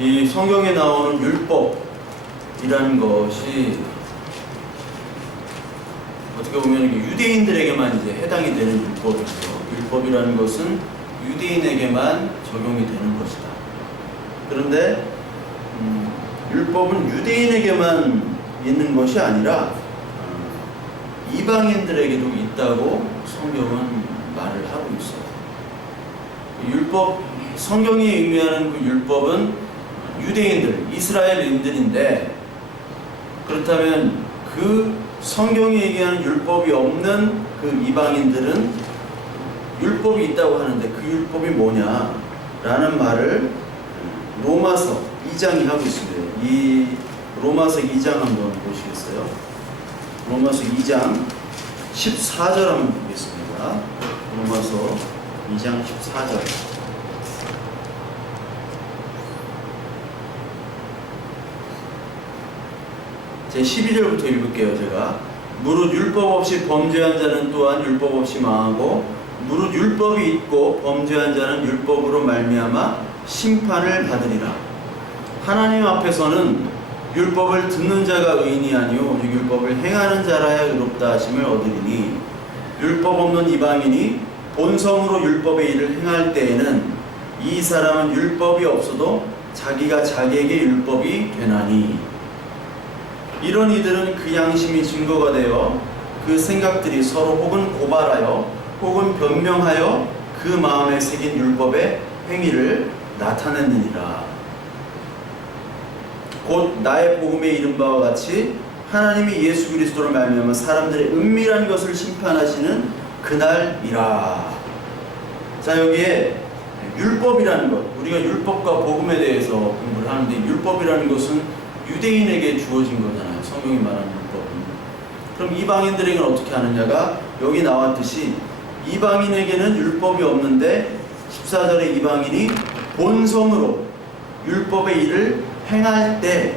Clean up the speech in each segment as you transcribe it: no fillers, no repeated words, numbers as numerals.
이 성경에 나오는 율법이라는 것이 어떻게 보면 유대인들에게만 이제 해당이 되는 율법이죠. 율법이라는 것은 유대인에게만 적용이 되는 것이다. 그런데 율법은 유대인에게만 있는 것이 아니라 이방인들에게도 있다고 성경은 말을 하고 있어요. 율법, 성경이 의미하는 그 율법은 유대인들, 이스라엘인들인데, 그렇다면 그 성경이 얘기하는 율법이 없는 그 이방인들은 율법이 있다고 하는데 그 율법이 뭐냐라는 말을 로마서 2장이 하고 있습니다. 이 로마서 2장 한번 보시겠어요? 로마서 2장 14절 한번 보겠습니다. 로마서 2장 14절. 제 12절부터 읽을게요. 제가 무릇 율법 없이 범죄한 자는 또한 율법 없이 망하고 무릇 율법이 있고 범죄한 자는 율법으로 말미암아 심판을 받으리라. 하나님 앞에서는 율법을 듣는 자가 의인이 아니요 오직 율법을 행하는 자라야 의롭다 하심을 얻으리니 율법 없는 이방인이 본성으로 율법의 일을 행할 때에는 이 사람은 율법이 없어도 자기가 자기에게 율법이 되나니 이런 이들은 그 양심이 증거가 되어 그 생각들이 서로 혹은 고발하여 혹은 변명하여 그 마음에 새긴 율법의 행위를 나타내느니라. 곧 나의 복음에 이른 바와 같이 하나님이 예수 그리스도를 말미암아 사람들의 은밀한 것을 심판하시는 그날이라. 자, 여기에 율법이라는 것, 우리가 율법과 복음에 대해서 공부를 하는데 율법이라는 것은 유대인에게 주어진 거잖아요. 성경이 말하는 율법은. 그럼 이방인들에게는 어떻게 하느냐가 여기 나왔듯이 이방인에게는 율법이 없는데 14절에 이방인이 본성으로 율법의 일을 행할 때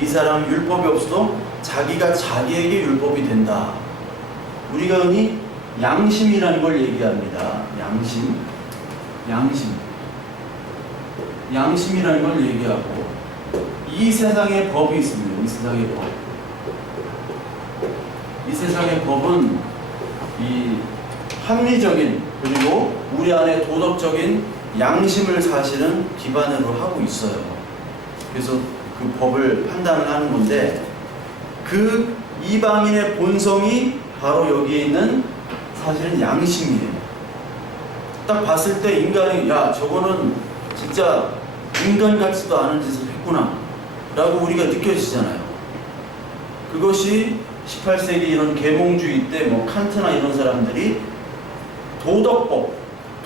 이 사람은 율법이 없어도 자기가 자기에게 율법이 된다. 우리가 흔히 양심이라는 걸 얘기합니다. 양심이라는 걸 얘기하고 이 세상에 법이 있습니다. 이 세상의 법은 이 합리적인 그리고 우리 안에 도덕적인 양심을 사실은 기반으로 하고 있어요. 그래서 그 법을 판단을 하는 건데 그 이방인의 본성이 바로 여기에 있는 사실은 양심이에요. 딱 봤을 때 인간이 야 저거는 진짜 인간 같지도 않은 짓을 했구나 라고 우리가 느껴지잖아요. 그것이 18세기 이런 계몽주의 때 뭐 칸트나 이런 사람들이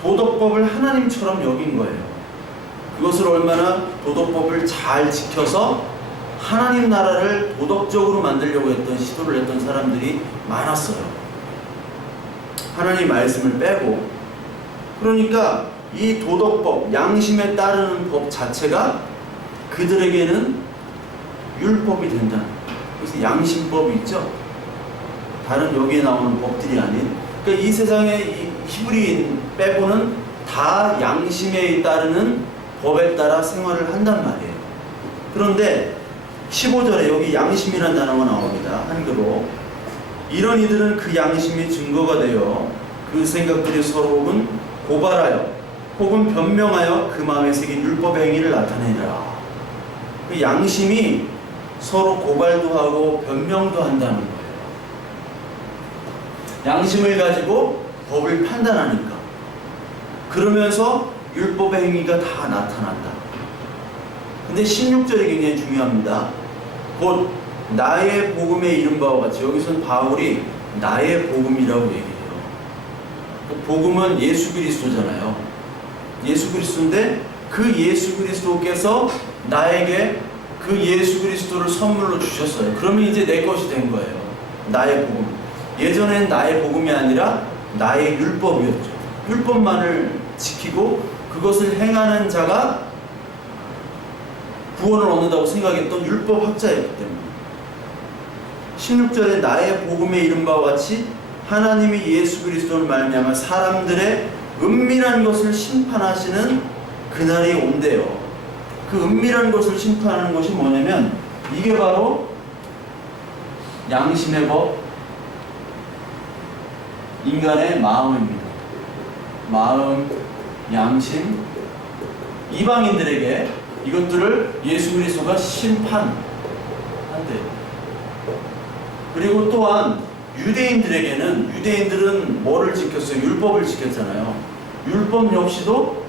도덕법을 하나님처럼 여긴 거예요. 그것을 얼마나 도덕법을 잘 지켜서 하나님 나라를 도덕적으로 만들려고 시도를 했던 사람들이 많았어요. 하나님 말씀을 빼고. 그러니까 이 도덕법, 양심에 따르는 법 자체가 그들에게는 율법이 된다. 그래서 양심법이 있죠. 다른 여기에 나오는 법들이 아닌. 그러니까 이 세상의 이 히브리인 빼고는 다 양심에 따르는 법에 따라 생활을 한단 말이에요. 그런데 15절에 여기 양심이라는 단어가 나옵니다. 한글로. 이런 이들은 그 양심이 증거가 되어 그 생각들이 서로 혹은 고발하여 혹은 변명하여 그 마음에 새긴 율법의 행위를 나타내리라. 그 양심이 서로 고발도 하고 변명도 한다는 거예요. 양심을 가지고 법을 판단하니까. 그러면서 율법의 행위가 다 나타난다. 근데 16절이 굉장히 중요합니다. 곧 나의 복음에 이른 바와 같이 여기서는 바울이 나의 복음이라고 얘기해요. 복음은 예수 그리스도잖아요. 예수 그리스도인데 그 예수 그리스도께서 나에게 그 예수 그리스도를 선물로 주셨어요. 그러면 이제 내 것이 된 거예요. 나의 복음. 예전엔 나의 복음이 아니라 나의 율법이었죠. 율법만을 지키고 그것을 행하는 자가 구원을 얻는다고 생각했던 율법학자였기 때문에 16절에 나의 복음에 이른 바와 같이 하나님이 예수 그리스도를 말미암아 사람들의 은밀한 것을 심판하시는 그날이 온대요. 그 은밀한 것을 심판하는 것이 뭐냐면 이게 바로 양심의 법, 인간의 마음입니다. 마음, 양심, 이방인들에게 이것들을 예수 그리스도가 심판한대요. 그리고 또한 유대인들은 뭐를 지켰어요? 율법을 지켰잖아요. 율법 역시도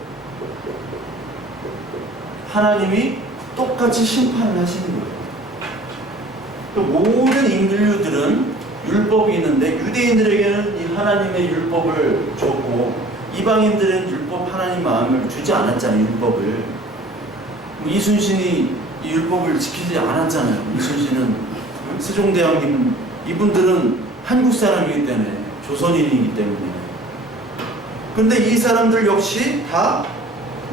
하나님이 똑같이 심판을 하시는 거예요. 또 모든 인류들은 율법이 있는데 유대인들에게는 이 하나님의 율법을 줬고 이방인들은 율법 하나님 마음을 주지 않았잖아요. 율법을. 이순신이 이 율법을 지키지 않았잖아요. 이순신은 세종대왕님 이분들은 한국 사람이기 때문에 조선인이기 때문에. 그런데 이 사람들 역시 다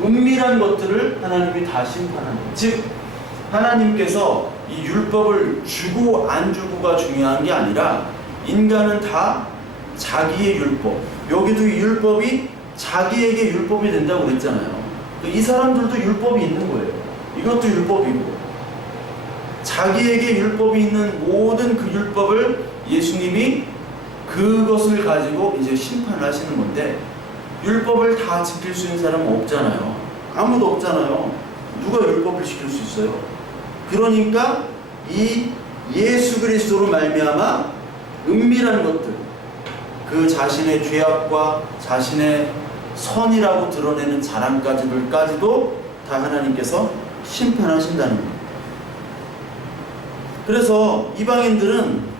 은밀한 것들을 하나님이 다 심판하는 거예요. 즉 하나님께서 이 율법을 주고 안 주고가 중요한 게 아니라 인간은 다 자기의 율법, 여기도 이 율법이 자기에게 율법이 된다고 그랬잖아요. 이 사람들도 율법이 있는 거예요. 이것도 율법이고 자기에게 율법이 있는 모든 그 율법을 예수님이 그것을 가지고 이제 심판하시는 건데 율법을 다 지킬 수 있는 사람은 없잖아요. 아무도 없잖아요. 누가 율법을 지킬 수 있어요? 그러니까 이 예수 그리스도로 말미암아 은밀한 것들, 그 자신의 죄악과 자신의 선이라고 드러내는 자랑까지도 다 하나님께서 심판하신다는 거예요. 그래서 이방인들은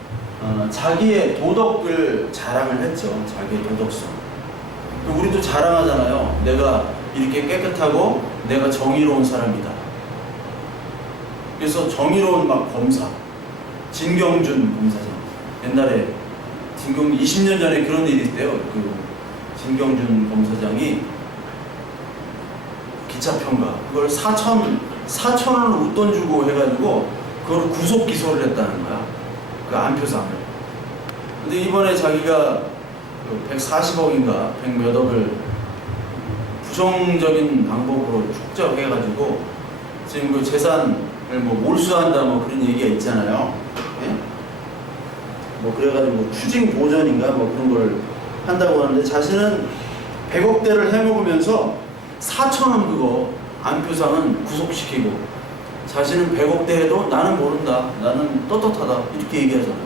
자기의 도덕을 자랑을 했죠. 자기의 도덕성. 우리도 자랑하잖아요. 내가 이렇게 깨끗하고 내가 정의로운 사람이다. 그래서 정의로운 막 검사, 진경준 검사장. 옛날에 20년 전에 그런 일이 있대요. 그 진경준 검사장이 기차평가 그걸 4,000원을 웃돈 주고 해가지고 그걸 구속 기소를 했다는 거야. 그 안표상을. 근데 이번에 자기가 140억인가 100몇 억을 부정적인 방법으로 축적해가지고 지금 그 재산을 뭐 몰수한다 뭐 그런 얘기가 있잖아요. 예? 뭐 그래가지고 추징 보전인가 뭐 그런 걸 한다고 하는데 자신은 100억대를 해먹으면서 4,000원 그거 안표상은 구속시키고 자신은 100억대 해도 나는 모른다. 나는 떳떳하다. 이렇게 얘기하잖아요.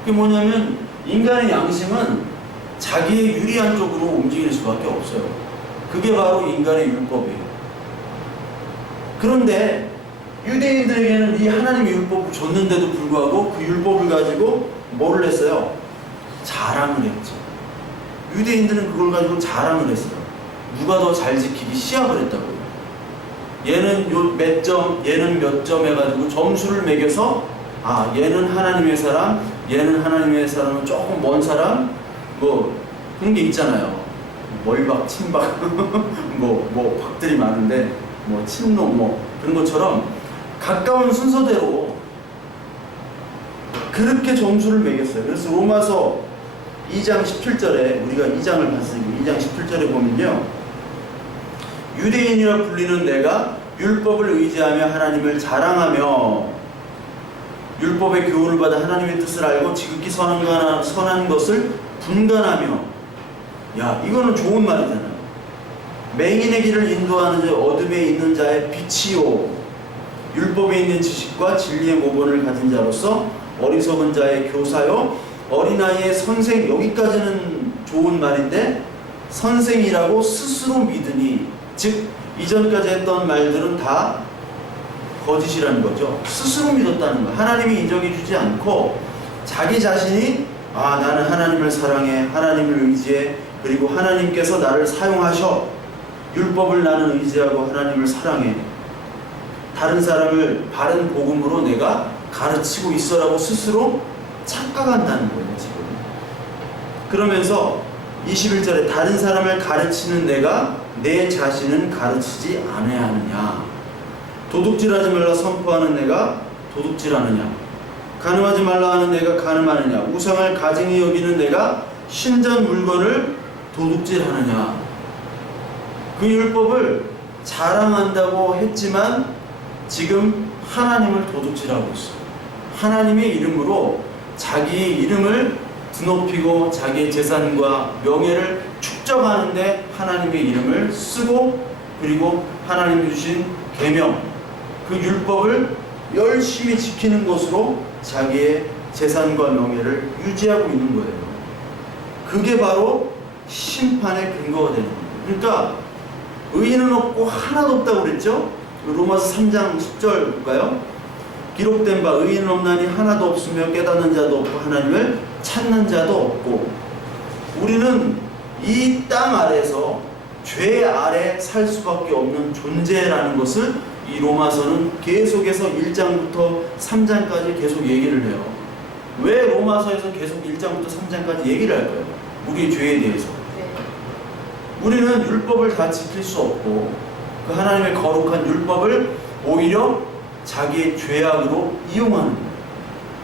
그게 뭐냐면 인간의 양심은 자기의 유리한 쪽으로 움직일 수밖에 없어요. 그게 바로 인간의 율법이에요. 그런데 유대인들에게는 이 하나님의 율법을 줬는데도 불구하고 그 율법을 가지고 뭐를 했어요? 자랑을 했죠. 유대인들은 그걸 가지고 자랑을 했어요. 누가 더 잘 지키기 시합을 했다고요. 얘는 요 몇 점, 얘는 몇 점 해가지고 점수를 매겨서 아 얘는 하나님의 사람, 얘는 하나님의 사람은 조금 먼 사람 뭐 그런 게 있잖아요. 멀박, 친박 뭐 박들이 많은데 뭐 친노 뭐 그런 것처럼 가까운 순서대로 그렇게 점수를 매겼어요. 그래서 로마서 2장 17절에 우리가 2장을 봤으니까 2장 17절에 보면요. 유대인이라 불리는 내가 율법을 의지하며 하나님을 자랑하며 율법의 교훈을 받아 하나님의 뜻을 알고 지극히 선한 것을 분간하며 야 이거는 좋은 말이잖아요. 맹인의 길을 인도하는 자 어둠에 있는 자의 빛이요 율법에 있는 지식과 진리의 모본을 가진 자로서 어리석은 자의 교사요 어린아이의 선생 여기까지는 좋은 말인데 선생이라고 스스로 믿으니 즉 이전까지 했던 말들은 다 거짓이라는 거죠. 스스로 믿었다는 거. 하나님이 인정해 주지 않고 자기 자신이 아 나는 하나님을 사랑해 하나님을 의지해 그리고 하나님께서 나를 사용하셔 율법을 나는 의지하고 하나님을 사랑해 다른 사람을 바른 복음으로 내가 가르치고 있어라고 스스로 착각한다는 거예요. 지금 그러면서 21절에 다른 사람을 가르치는 내가 내 자신은 가르치지 않아야 하느냐 도둑질하지 말라 선포하는 내가 도둑질하느냐 간음하지 말라 하는 내가 간음하느냐 우상을 가증히 여기는 내가 신전 물건을 도둑질하느냐 그 율법을 자랑한다고 했지만 지금 하나님을 도둑질하고 있어요. 하나님의 이름으로 자기의 이름을 드높이고 자기의 재산과 명예를 축적하는데 하나님의 이름을 쓰고, 그리고 하나님이 주신 계명, 그 율법을 열심히 지키는 것으로 자기의 재산과 명예를 유지하고 있는 거예요. 그게 바로 심판의 근거가 되는 거예요. 그러니까 의인은 없고 하나도 없다고 그랬죠? 로마서 3장 10절 볼까요? 기록된 바 의인은 없나니 하나도 없으며 깨닫는 자도 없고 하나님을 찾는 자도 없고. 우리는 이 땅 아래에서 죄 아래 살 수밖에 없는 존재라는 것을 이 로마서는 계속해서 1장부터 3장까지 계속 얘기를 해요. 왜 로마서에서 계속 1장부터 3장까지 얘기를 할까요? 우리의 죄에 대해서. 우리는 율법을 다 지킬 수 없고 그 하나님의 거룩한 율법을 오히려 자기의 죄악으로 이용하는 거예요.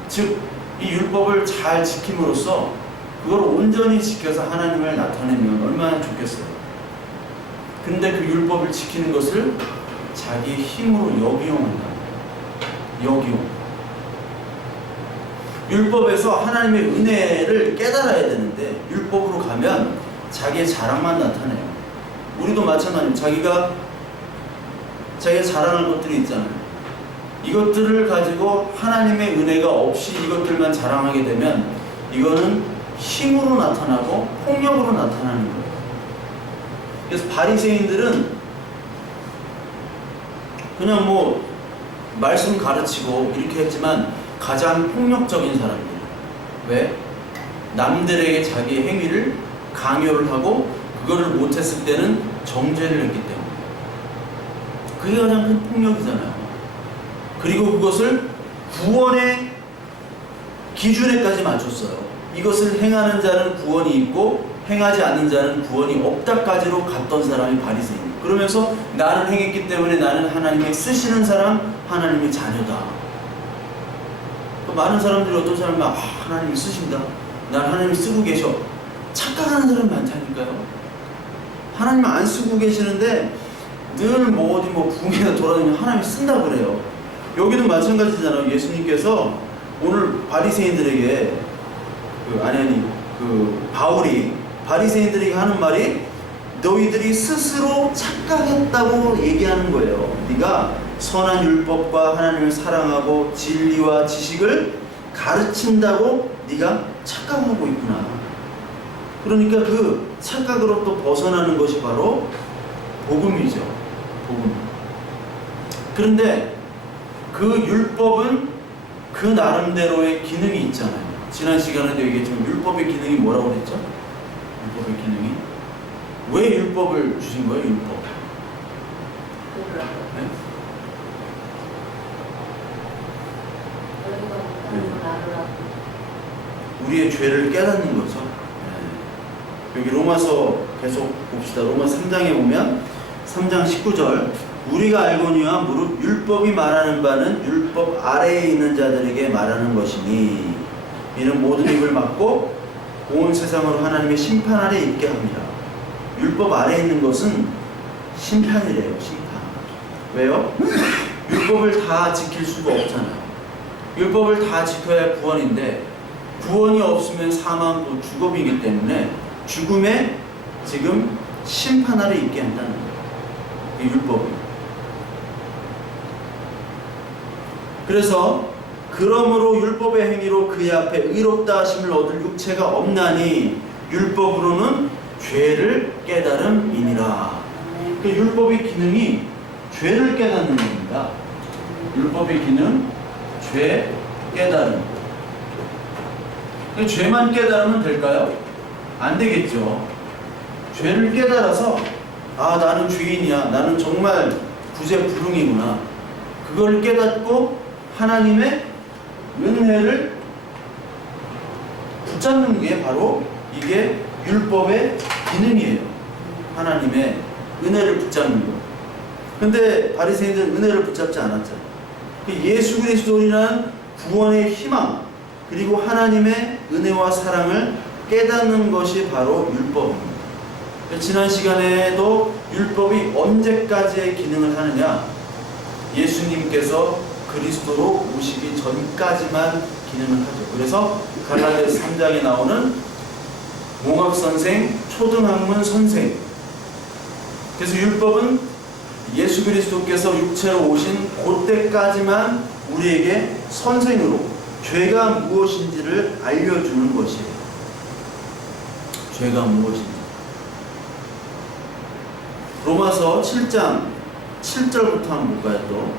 즉, 이 율법을 잘 지킴으로써 그걸 온전히 지켜서 하나님을 나타내면 얼마나 좋겠어요. 근데 그 율법을 지키는 것을 자기 힘으로 역이용한다. 역이용. 율법에서 하나님의 은혜를 깨달아야 되는데 율법으로 가면 자기의 자랑만 나타내요. 우리도 마찬가지로 자기가 자랑할 것들이 있잖아요. 이것들을 가지고 하나님의 은혜가 없이 이것들만 자랑하게 되면 이거는 힘으로 나타나고 폭력으로 나타나는 거예요. 그래서 바리새인들은 그냥 뭐 말씀 가르치고 이렇게 했지만 가장 폭력적인 사람들이에요. 왜? 남들에게 자기의 행위를 강요를 하고 그거를 못했을 때는 정죄를 했기 때문에. 그게 가장 큰 폭력이잖아요. 그리고 그것을 구원의 기준에까지 맞췄어요. 이것을 행하는 자는 구원이 있고 행하지 않는 자는 구원이 없다까지로 갔던 사람이 바리새인. 그러면서 나는 행했기 때문에 나는 하나님의 쓰시는 사람, 하나님의 자녀다. 많은 사람들이 어떤 사람은 하나님이 쓰신다. 난 하나님이 쓰고 계셔. 착각하는 사람이 많다니까요. 하나님 안 쓰고 계시는데 늘 뭐 어디 뭐 부흥회나 돌아다니면 하나님이 쓴다 그래요. 여기도 마찬가지잖아요. 예수님께서 오늘 바리새인들에게 바울이 바리새인들에게 하는 말이 너희들이 스스로 착각했다고 얘기하는 거예요. 네가 선한 율법과 하나님을 사랑하고 진리와 지식을 가르친다고 네가 착각하고 있구나. 그러니까 그 착각으로 또 벗어나는 것이 바로 복음이죠. 복음. 그런데 그 율법은 그 나름대로의 기능이 있잖아요. 지난 시간에도 얘기했지만 율법의 기능이 뭐라고 그랬죠? 율법의 기능이 왜 율법을 주신 거예요? 율법. 네? 우리의 죄를 깨닫는 거죠. 네. 여기 로마서 계속 봅시다. 로마서 3장에 보면 3장 19절 우리가 알거니와 무릇 율법이 말하는 바는 율법 아래에 있는 자들에게 말하는 것이니 이는 모든 입을 막고 온 세상으로 하나님의 심판 아래 있게 합니다. 율법 아래에 있는 것은 심판이래요. 심판. 왜요? 율법을 다 지킬 수가 없잖아요. 율법을 다 지켜야 구원인데 구원이 없으면 사망도 죽음이기 때문에 죽음에 지금 심판 아래 있게 한다는 거예요. 이 율법은. 그래서 그러므로 율법의 행위로 그의 앞에 의롭다 하심을 얻을 육체가 없나니 율법으로는 죄를 깨달음이니라. 그 율법의 기능이 죄를 깨닫는 겁니다. 율법의 기능, 죄 깨달음. 죄만 깨달으면 될까요? 안 되겠죠. 죄를 깨달아서 나는 죄인이야. 나는 정말 구제불능이구나. 그걸 깨닫고 하나님의 은혜를 붙잡는 게 바로 이게 율법의 기능이에요. 하나님의 은혜를 붙잡는 거. 근데 바리새인들은 은혜를 붙잡지 않았잖아요. 예수 그리스도라는 구원의 희망 그리고 하나님의 은혜와 사랑을 깨닫는 것이 바로 율법입니다. 지난 시간에도 율법이 언제까지의 기능을 하느냐? 예수님께서 그리스도로 오시기 전까지만 기능을 하죠. 그래서 갈라디아서 3장에 나오는 몽학선생, 초등학문 선생. 그래서 율법은 예수 그리스도께서 육체로 오신 그때까지만 우리에게 선생으로 죄가 무엇인지를 알려주는 것이에요. 죄가 무엇인지. 로마서 7장 7절부터 한번 볼까요? 또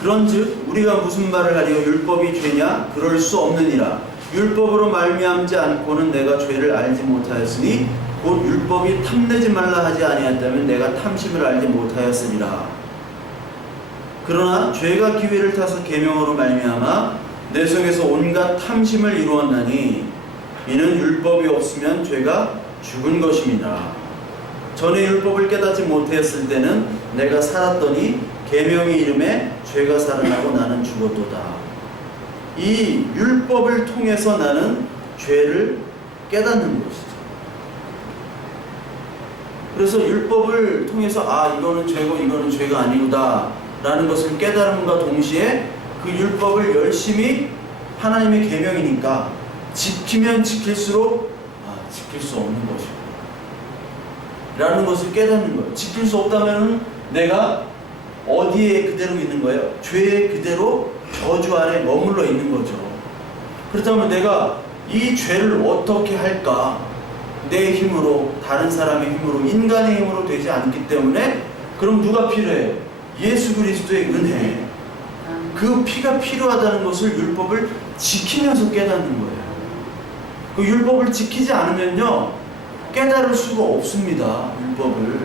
그런즉 우리가 무슨 말을 하리요? 율법이 죄냐? 그럴 수 없느니라. 율법으로 말미암지 않고는 내가 죄를 알지 못하였으니 곧 율법이 탐내지 말라 하지 아니했다면 내가 탐심을 알지 못하였으리라. 그러나 죄가 기회를 타서 계명으로 말미암아 내 속에서 온갖 탐심을 이루었나니 이는 율법이 없으면 죄가 죽은 것임이라. 전에 율법을 깨닫지 못했을 때는 내가 살았더니 계명의 이름에 죄가 살아나고 나는 죽었도다. 이 율법을 통해서 나는 죄를 깨닫는 것이죠. 그래서 율법을 통해서 이거는 죄고 이거는 죄가 아니구나 라는 것을 깨달음과 동시에 그 율법을 열심히 하나님의 계명이니까 지키면 지킬수록 지킬 수 없는 것이고 라는 것을 깨닫는 거예요. 지킬 수 없다면 내가 어디에 그대로 있는 거예요? 죄에 그대로 저주 아래 머물러 있는 거죠. 그렇다면 내가 이 죄를 어떻게 할까? 내 힘으로, 다른 사람의 힘으로, 인간의 힘으로 되지 않기 때문에 그럼 누가 필요해요? 예수 그리스도의 은혜. 그 피가 필요하다는 것을 율법을 지키면서 깨닫는 거예요. 그 율법을 지키지 않으면요 깨달을 수가 없습니다. 율법을.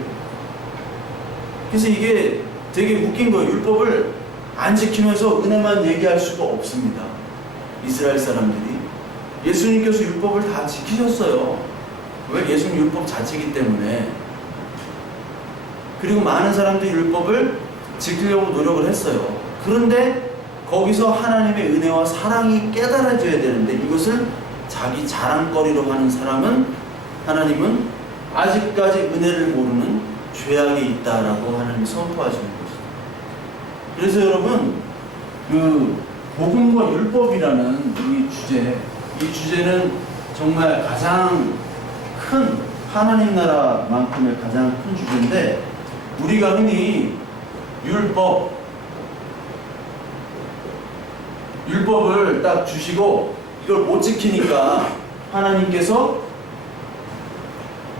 그래서 이게 되게 웃긴 거예요. 율법을 안 지키면서 은혜만 얘기할 수가 없습니다. 이스라엘 사람들이. 예수님께서 율법을 다 지키셨어요. 왜? 예수님 율법 자체이기 때문에. 그리고 많은 사람들이 율법을 지키려고 노력을 했어요. 그런데 거기서 하나님의 은혜와 사랑이 깨달아져야 되는데 이것을 자기 자랑거리로 하는 사람은 하나님은 아직까지 은혜를 모르는 죄악에 있다라고 하나님이 선포하시는 것입니다. 그래서 여러분 그 복음과 율법이라는 이 주제는 정말 가장 큰 하나님 나라만큼의 가장 큰 주제인데 우리가 흔히 율법을 딱 주시고 이걸 못 지키니까 하나님께서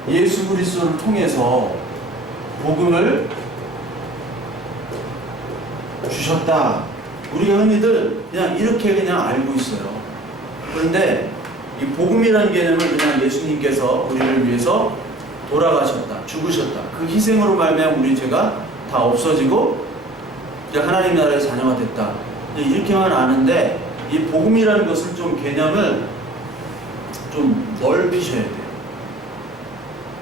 예수 그리스도를 통해서 복음을 주셨다. 우리가 흔히들 그냥 이렇게 그냥 알고 있어요. 그런데 이 복음이라는 개념을 그냥 예수님께서 우리를 위해서 돌아가셨다, 죽으셨다. 그 희생으로 말미암아 우리 죄가 다 없어지고 이제 하나님 나라의 자녀가 됐다. 이렇게만 아는데 이 복음이라는 것을 좀 개념을 좀 넓히셔야 돼요.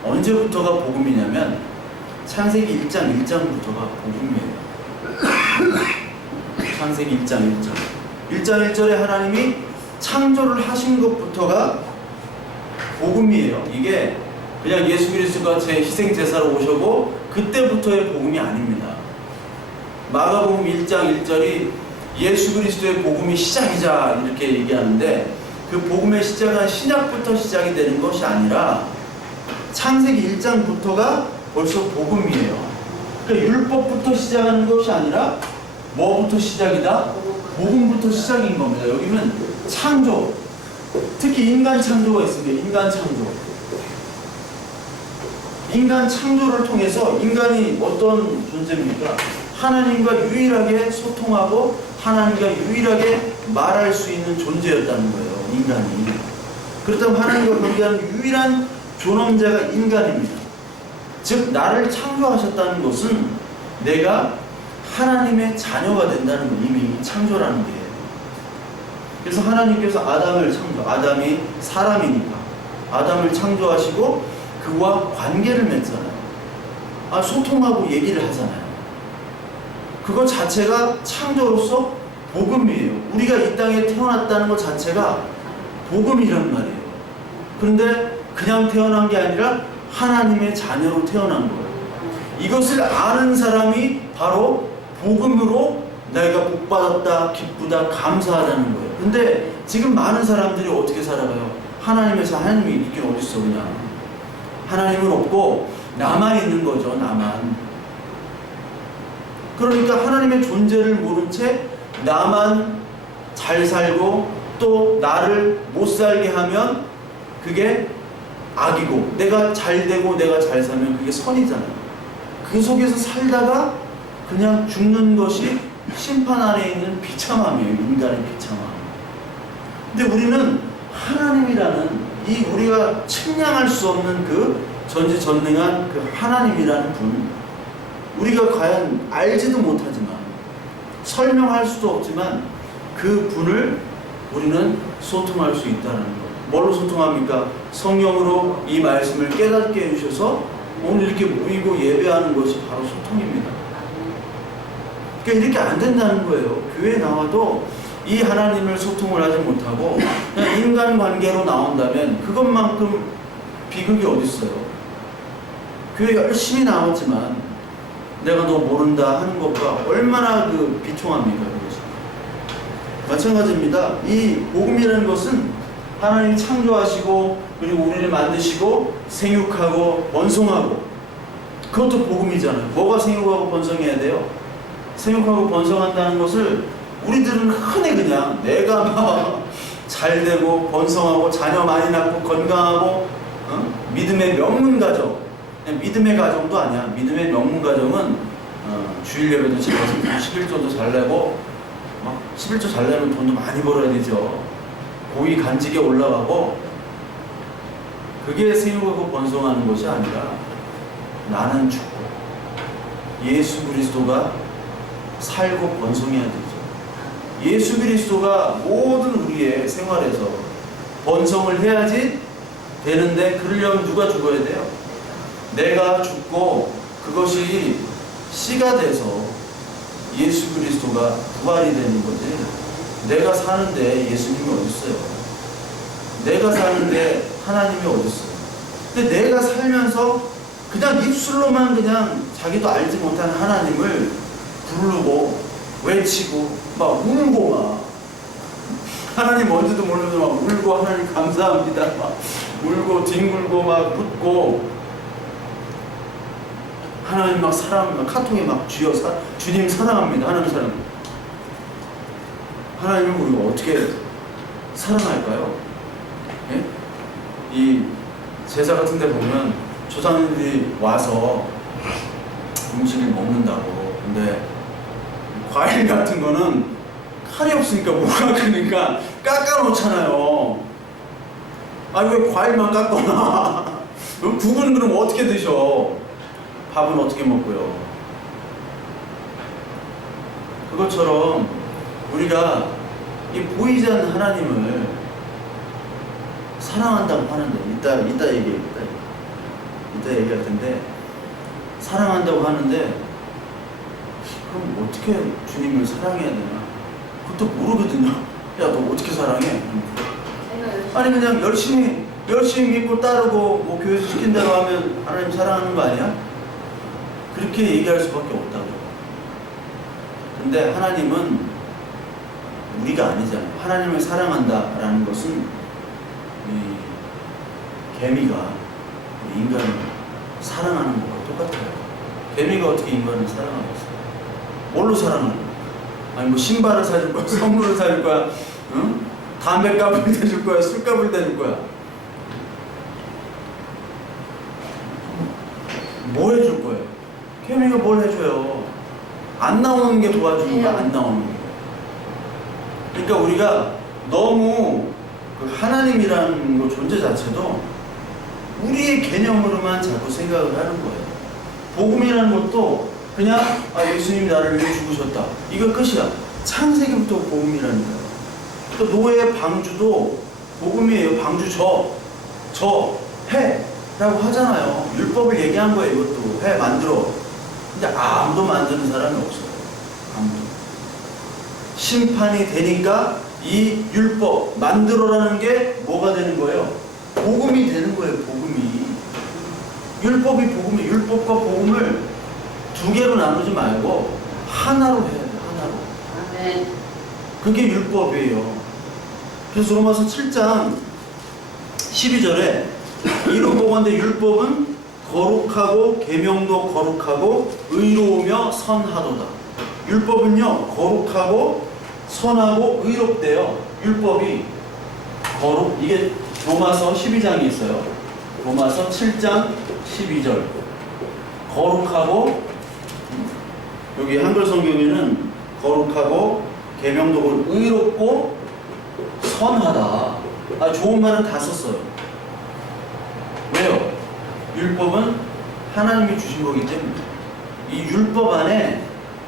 언제부터가 복음이냐면 창세기 1장 1장부터가 복음이에요. 창세기 1장 1절. 1장 1절에 하나님이 창조를 하신 것부터가 복음이에요. 이게 그냥 예수 그리스도가 제 희생 제사로 오셔고 그때부터의 복음이 아닙니다. 마가복음 1장 1절이 예수 그리스도의 복음이 시작이자 이렇게 얘기하는데 그 복음의 시작은 신약부터 시작이 되는 것이 아니라 창세기 1장부터가 벌써 복음이에요. 그러니까 율법부터 시작하는 것이 아니라 뭐부터 시작이다? 복음부터 시작인 겁니다. 여기는 창조, 특히 인간 창조가 있습니다. 인간 창조를 통해서 인간이 어떤 존재입니까? 하나님과 유일하게 소통하고 하나님과 유일하게 말할 수 있는 존재였다는 거예요. 인간이. 그렇다면 하나님과 관계하는 유일한 존엄자가 인간입니다. 즉 나를 창조하셨다는 것은 내가 하나님의 자녀가 된다는 거. 이미 창조라는 게. 그래서 하나님께서 아담이 사람이니까 아담을 창조하시고 그와 관계를 맺잖아요. 소통하고 얘기를 하잖아요. 그것 자체가 창조로서 복음이에요. 우리가 이 땅에 태어났다는 것 자체가 복음이란 말이에요. 그런데 그냥 태어난 게 아니라 하나님의 자녀로 태어난 거예요. 이것을 아는 사람이 바로 복음으로 내가 복받았다, 기쁘다, 감사하다는 거예요. 근데 지금 많은 사람들이 어떻게 살아가요? 하나님에서 하나님이 있긴 어딨어 그냥. 하나님은 없고 나만 있는 거죠. 나만. 그러니까 하나님의 존재를 모른 채 나만 잘 살고 또 나를 못 살게 하면 그게 악이고, 내가 잘 되고 내가 잘 살면 그게 선이잖아요. 그 속에서 살다가 그냥 죽는 것이 심판 안에 있는 비참함이에요. 인간의 비참함. 근데 우리는 하나님이라는 이 우리가 측량할 수 없는 그 전지전능한 그 하나님이라는 분, 우리가 과연 알지도 못하지만 설명할 수도 없지만 그 분을 우리는 소통할 수 있다는 것. 뭘로 소통합니까? 성령으로 이 말씀을 깨닫게 해주셔서 오늘 이렇게 모이고 예배하는 것이 바로 소통입니다. 그러니까 이렇게 안 된다는 거예요. 교회에 나와도 이 하나님을 소통을 하지 못하고 그냥 인간관계로 나온다면 그것만큼 비극이 어디 있어요. 교회 열심히 나왔지만 내가 너 모른다 하는 것과 얼마나 그 비통합니까? 그것이. 마찬가지입니다. 이 복음이라는 것은 하나님 창조하시고 그리고 우리를 만드시고 생육하고 번성하고, 그것도 복음이잖아요. 뭐가 생육하고 번성해야 돼요? 생육하고 번성한다는 것을 우리들은 흔히 그냥 내가 막 잘되고 번성하고 자녀 많이 낳고 건강하고 믿음의 명문가정, 믿음의 가정도 아니야. 믿음의 명문가정은 주일 예배도 제가 11조도 잘 내고 막 11조 잘 내면 돈도 많이 벌어야 되죠. 고위 간직에 올라가고, 그게 생육하고 번성하는 것이 아니라 나는 죽고 예수 그리스도가 살고 번성해야 되죠. 예수 그리스도가 모든 우리의 생활에서 번성을 해야지 되는데, 그러려면 누가 죽어야 돼요? 내가 죽고 그것이 씨가 돼서 예수 그리스도가 부활이 되는 거지. 내가 사는데 예수님이 어디 있어요? 내가 사는데 하나님이 어디 있어요? 근데 내가 살면서 그냥 입술로만 그냥 자기도 알지 못하는 하나님을 부르고 외치고 막 울고 막 하나님 뭔지도 모르면서 막 울고 하나님 감사합니다 막 울고 뒹굴고 막 웃고 하나님 막 사랑합니다. 카톡에 막 주님 사랑합니다. 하나님 사랑합니다. 하나님을 우리가 어떻게 사랑할까요? 예? 이 제사 같은 데 보면 조상님들이 와서 음식을 먹는다고. 근데 과일 같은 거는 칼이 없으니까 뭐가 크니까 깎아놓잖아요. 아니 왜 과일만 깎거나 국은 그럼 어떻게 드셔? 밥은 어떻게 먹고요? 그것처럼 우리가 이 보이지 않는 하나님을 사랑한다고 하는데, 이따 얘기할 텐데, 사랑한다고 하는데 그럼 어떻게 주님을 사랑해야 되나? 그것도 모르거든요. 야, 너 어떻게 사랑해? 아니 그냥 열심히 믿고 따르고 뭐 교회에서 시킨 대로 하면 하나님 사랑하는 거 아니야? 그렇게 얘기할 수밖에 없다고. 근데 하나님은 우리가 아니잖아요. 하나님을 사랑한다라는 것은 이 개미가 인간을 사랑하는 것과 똑같아요. 개미가 어떻게 인간을 사랑하겠어요? 뭘로 사랑하는 거야? 아니 뭐 신발을 사줄 거야? 선물을 사줄 거야? 응? 담배값을 대줄 거야? 술값을 대줄 거야? 뭐 해줄 거예요? 개미가 뭘 해줘요? 안 나오는 게 도와주는 거야? 안 나오는 게. 그러니까 우리가 너무 그 하나님이라는 거 존재 자체도 우리의 개념으로만 자꾸 생각을 하는 거예요. 복음이라는 것도 그냥 예수님이 나를 위해 죽으셨다. 이거 끝이야. 창세기부터 복음이라는 거예요. 또 노예의 방주도 복음이에요. 방주 해 라고 하잖아요. 율법을 얘기한 거예요. 이것도 해 만들어. 근데 아무도 만드는 사람이 없어요. 아무도. 심판이 되니까 이 율법 만들어라는 게 뭐가 되는 거예요? 복음이 되는 거예요. 복음이. 율법이 복음이 율법과 복음을 두 개로 나누지 말고 하나로 해야 돼. 하나로. 아멘. 그게 율법이에요. 그래서 로마서 7장 12절에 이로 보건대 율법은 거룩하고 계명도 거룩하고 의로우며 선하도다. 율법은요 거룩하고 선하고 의롭대요. 율법이 거룩, 이게 로마서 12장이 있어요. 로마서 7장 12절. 거룩하고, 여기 한글 성경에는 거룩하고 계명도 의롭고 선하다. 좋은 말은 다 썼어요. 왜요? 율법은 하나님이 주신 거기 때문에. 이 율법 안에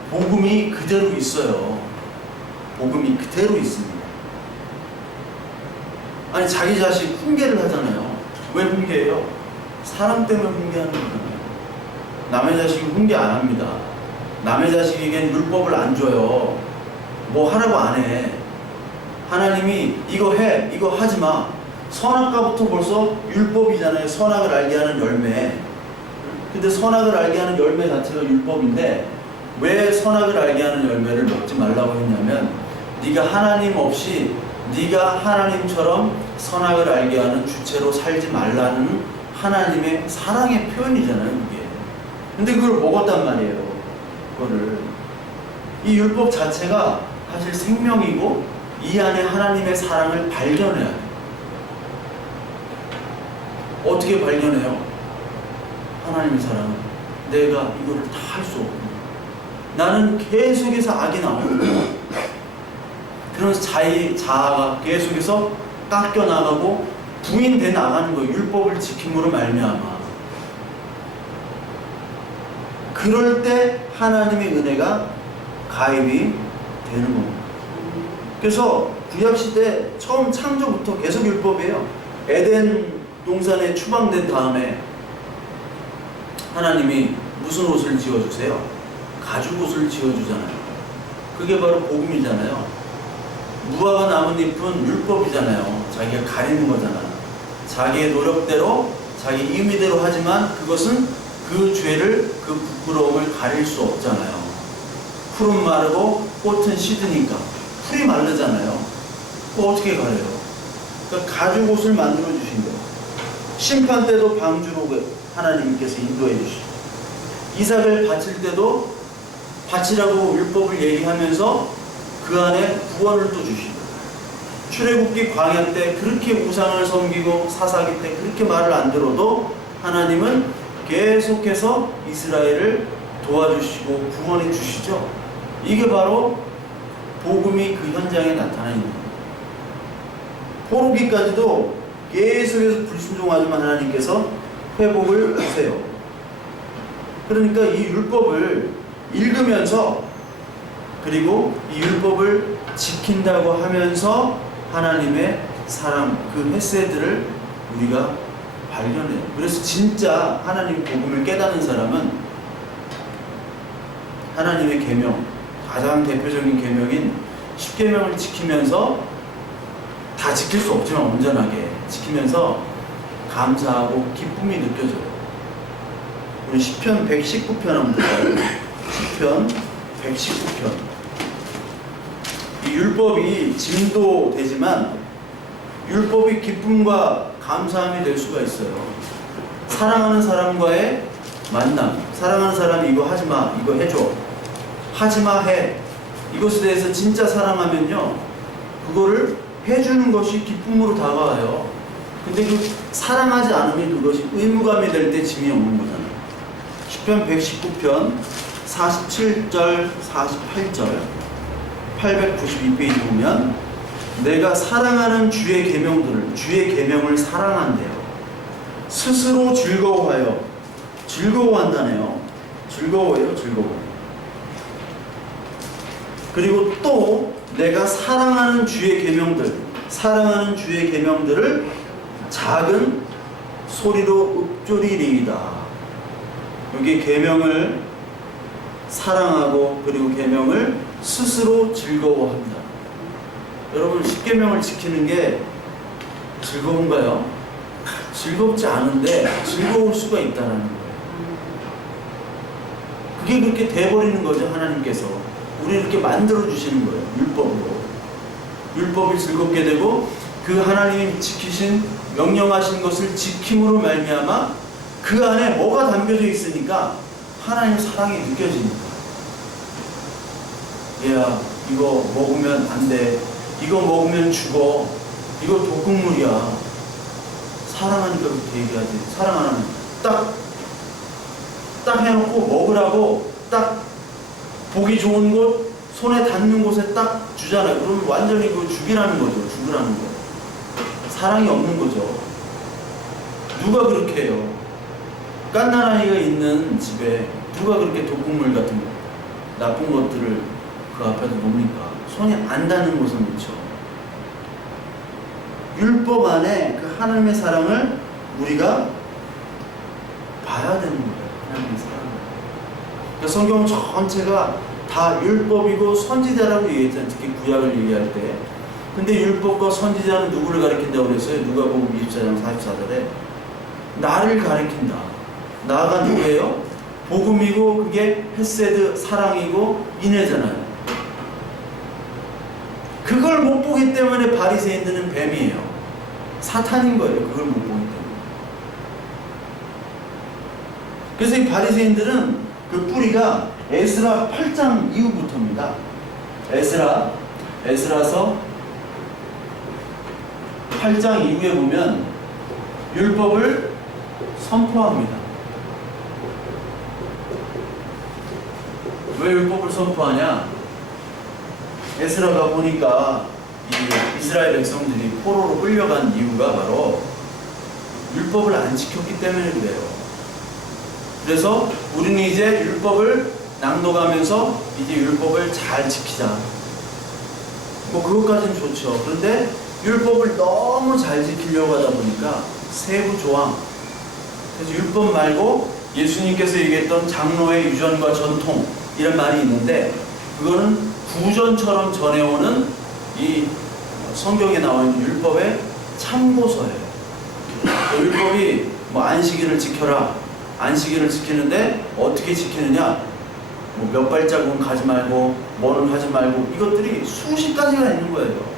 복음이 그대로 있어요. 복음이 그대로 있습니다. 아니, 자기 자식 훈계를 하잖아요. 왜 훈계해요? 사람 때문에 훈계하는 거잖아요. 남의 자식이 훈계 안 합니다. 남의 자식에겐 율법을 안 줘요. 뭐 하라고 안 해. 하나님이 이거 해, 이거 하지 마. 선악과부터 벌써 율법이잖아요. 선악을 알게 하는 열매. 근데 선악을 알게 하는 열매 자체가 율법인데 왜 선악을 알게 하는 열매를 먹지 말라고 했냐면 네가 하나님 없이 네가 하나님처럼 선악을 알게 하는 주체로 살지 말라는 하나님의 사랑의 표현이잖아요, 그게. 근데 그걸 먹었단 말이에요. 그거를. 이 율법 자체가 사실 생명이고 이 안에 하나님의 사랑을 발견해야 돼요. 어떻게 발견해요? 하나님의 사랑은 내가 이거를 다 할 수 없고 나는 계속해서 악이 나오는 거예요. 그러면서 자아가 계속해서 깎여 나가고 부인돼 나가는 거예요. 율법을 지킴으로 말미암아. 그럴 때 하나님의 은혜가 가입이 되는 겁니다. 그래서 구약시대 처음 창조부터 계속 율법이에요. 에덴 동산에 추방된 다음에 하나님이 무슨 옷을 지어주세요? 가죽 옷을 지어주잖아요. 그게 바로 복음이잖아요. 무화과 나뭇잎은 율법이잖아요. 자기가 가리는 거잖아. 자기의 노력대로 자기 임의대로 하지만 그것은 그 죄를, 그 부끄러움을 가릴 수 없잖아요. 풀은 마르고 꽃은 시드니까 풀이 마르잖아요. 그거 어떻게 가려요? 그러니까 가죽 옷을 만들어 주신 거예요. 심판 때도 방주로 하나님께서 인도해 주시고 이삭을 바칠 때도 바치라고 율법을 얘기하면서 그 안에 구원을 또 주시고 출애굽기 광야 때 그렇게 우상을 섬기고 사사기 때 그렇게 말을 안 들어도 하나님은 계속해서 이스라엘을 도와주시고 구원해 주시죠. 이게 바로 복음이 그 현장에 나타나 있는 거예요. 포로기까지도 계속해서 불순종하지만 하나님께서 회복을 하세요. 그러니까 이 율법을 읽으면서 그리고 이 율법을 지킨다고 하면서 하나님의 사랑, 그 헤세드를 우리가 발견해요. 그래서 진짜 하나님 복음을 깨닫는 사람은 하나님의 계명, 가장 대표적인 계명인 10계명을 지키면서 다 지킬 수 없지만 온전하게 지키면서 감사하고 기쁨이 느껴져요. 우리 시편 119편 한번 볼까요? 시편 119편. 이 율법이 짐도 되지만 율법이 기쁨과 감사함이 될 수가 있어요. 사랑하는 사람과의 만남. 사랑하는 사람이 이거 하지마, 이거 해줘. 하지마 해. 이것에 대해서 진짜 사랑하면요, 그거를 해주는 것이 기쁨으로 다가와요. 근데 그 사랑하지 않으면 그것이 의무감이 될 때 짐이 오는 거잖아요. 시편 119편 47절 48절 892페이지 보면 내가 사랑하는 주의 계명을 사랑한대요. 스스로 즐거워하여. 즐거워한다네요. 즐거워요. 그리고 또 내가 사랑하는 주의 계명들을 작은 소리로 읊조리리이다. 여기 계명을 사랑하고 그리고 계명을 스스로 즐거워합니다. 여러분, 10계명을 지키는 게 즐거운가요? 즐겁지 않은데 즐거울 수가 있다는 거예요. 그게 그렇게 돼버리는 거죠. 하나님께서 우리를 이렇게 만들어 주시는 거예요. 율법으로. 율법이 즐겁게 되고 그 하나님이 지키신 명령하신 것을 지킴으로 말미암아 그 안에 뭐가 담겨져 있으니까 하나님의 사랑이 느껴지니까. 얘야, 이거 먹으면 안 돼. 이거 먹으면 죽어. 이거 독극물이야. 사랑하니까 그렇게 얘기하지. 사랑 안 하면 딱 해놓고 먹으라고 딱 보기 좋은 곳, 손에 닿는 곳에 딱 주잖아요. 그러면 완전히 그 죽이라는 거죠. 죽으라는 거. 사랑이 없는 거죠. 누가 그렇게 해요? 갓난아이가 있는 집에 누가 그렇게 독극물 같은 거, 나쁜 것들을 그 앞에서 놓습니까? 손이 안 닿는 곳에 놓죠. 율법 안에 그 하나님의 사랑을 우리가 봐야 되는 거예요. 하나님의 사랑을. 그러니까 성경 전체가 다 율법이고 선지자라고 얘기했잖아요. 특히 구약을 얘기할 때. 근데 율법과 선지자는 누구를 가리킨다고 그랬어요? 누가복음 24장 44절에 나를 가리킨다. 나가 누구예요? 복음이고 그게 헤세드 사랑이고 인애잖아요. 그걸 못 보기 때문에 바리새인들은 뱀이에요. 사탄인 거예요. 그걸 못 보기 때문에. 그래서 이 바리새인들은 그 뿌리가 에스라 8장 이후부터입니다. 에스라서 8장 이후에 보면 율법을 선포합니다. 왜 율법을 선포하냐? 에스라가 보니까 이 이스라엘 백성들이 포로로 끌려간 이유가 바로 율법을 안 지켰기 때문에 그래요. 그래서 우리는 이제 율법을 낭독하면서 이제 율법을 잘 지키자. 뭐 그것까지는 좋죠. 그런데 율법을 너무 잘 지키려고 하다 보니까 세부 조항, 그래서 율법 말고 예수님께서 얘기했던 장로의 유전과 전통 이런 말이 있는데 그거는 구전처럼 전해오는 이 성경에 나와 있는 율법의 참고서예요. 율법이 뭐 안식일을 지켜라. 안식일을 지키는데 어떻게 지키느냐? 뭐 몇 발자국은 가지 말고 뭐는 하지 말고 이것들이 수십 가지가 있는 거예요.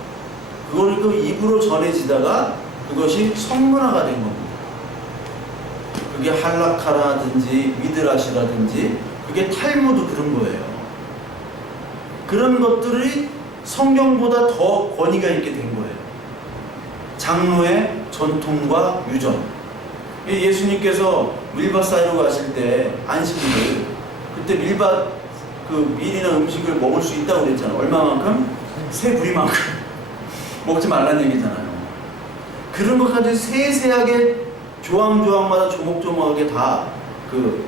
그걸 그 입으로 전해지다가 그것이 성문화가 된 겁니다. 그게 할라카라든지 미드라시라든지 그게 탈무드 그런 거예요. 그런 것들이 성경보다 더 권위가 있게 된 거예요. 장로의 전통과 유전. 예수님께서 밀밭 사이로 가실 때 안식일을 그때 밀밭 그 밀이나 음식을 먹을 수 있다고 그랬잖아요. 얼마만큼? 새 부리만큼 먹지 말라는 얘기잖아요. 그런 것까지 세세하게 조항조항마다 조목조목하게 다 그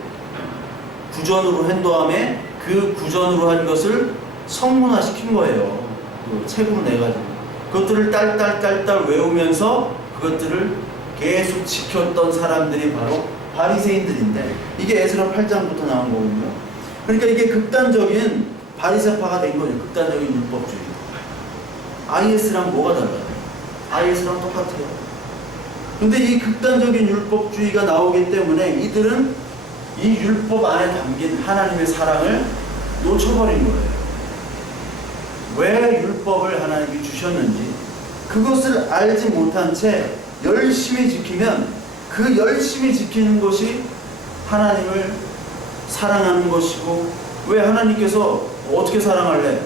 구전으로 한다음에 그 구전으로 한 것을 성문화 시킨 거예요. 그 책으로 내가지고 그것들을 딸딸 외우면서 그것들을 계속 지켰던 사람들이 바로 바리새인들인데 이게 에스라 8장부터 나온 거거든요. 그러니까 이게 극단적인 바리새파가 된 거죠. 극단적인 율법주의. IS랑 뭐가 달라요? IS랑 똑같아요. 근데 이 극단적인 율법주의가 나오기 때문에 이들은 이 율법 안에 담긴 하나님의 사랑을 놓쳐버린 거예요. 왜 율법을 하나님이 주셨는지 그것을 알지 못한 채 열심히 지키면 그 열심히 지키는 것이 하나님을 사랑하는 것이고 왜 하나님께서 어떻게 사랑할래?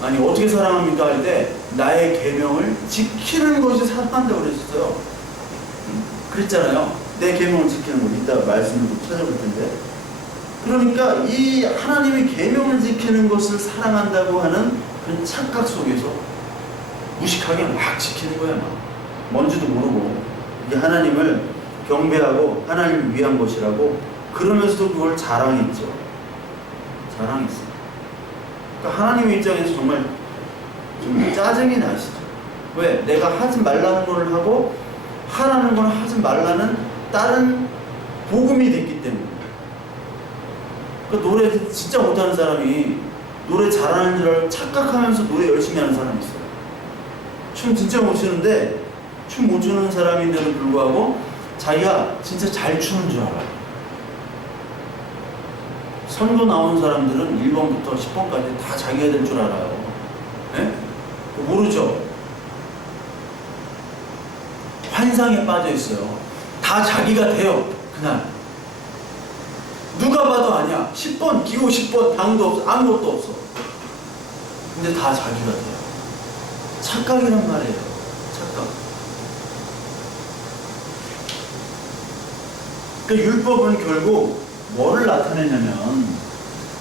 아니 어떻게 사랑합니까? 할 때 나의 계명을 지키는 것이 사랑한다고 그랬어요. 그랬잖아요. 내 계명을 지키는 거 이따 말씀을 좀 찾아볼 텐데 그러니까 이 하나님의 계명을 지키는 것을 사랑한다고 하는 그런 착각 속에서 무식하게 막 지키는 거야. 막 뭔지도 모르고 이게 하나님을 경배하고 하나님을 위한 것이라고 그러면서도 그걸 자랑했죠. 자랑했어요. 그러니까 하나님의 입장에서 정말 좀 짜증이 나시죠. 왜? 내가 하지 말라는 걸 하고 하라는 걸 하지 말라는 다른 복음이 됐기 때문에. 그 노래 진짜 못하는 사람이 노래 잘하는 줄 알고 착각하면서 노래 열심히 하는 사람이 있어요. 춤 진짜 못 추는데 춤 못 추는 사람인데도 불구하고 자기가 진짜 잘 추는 줄 알아요. 선거 나온 사람들은 1번부터 10번까지 다 자기가 될 줄 알아요. 네? 모르죠? 환상에 빠져 있어요. 다 자기가 돼요. 그날 누가 봐도 아니야. 10번 기호 10번 당도 없어. 아무것도 없어. 근데 다 자기가 돼요. 착각이란 말이에요. 착각. 그 율법은 결국 뭐를 나타내냐면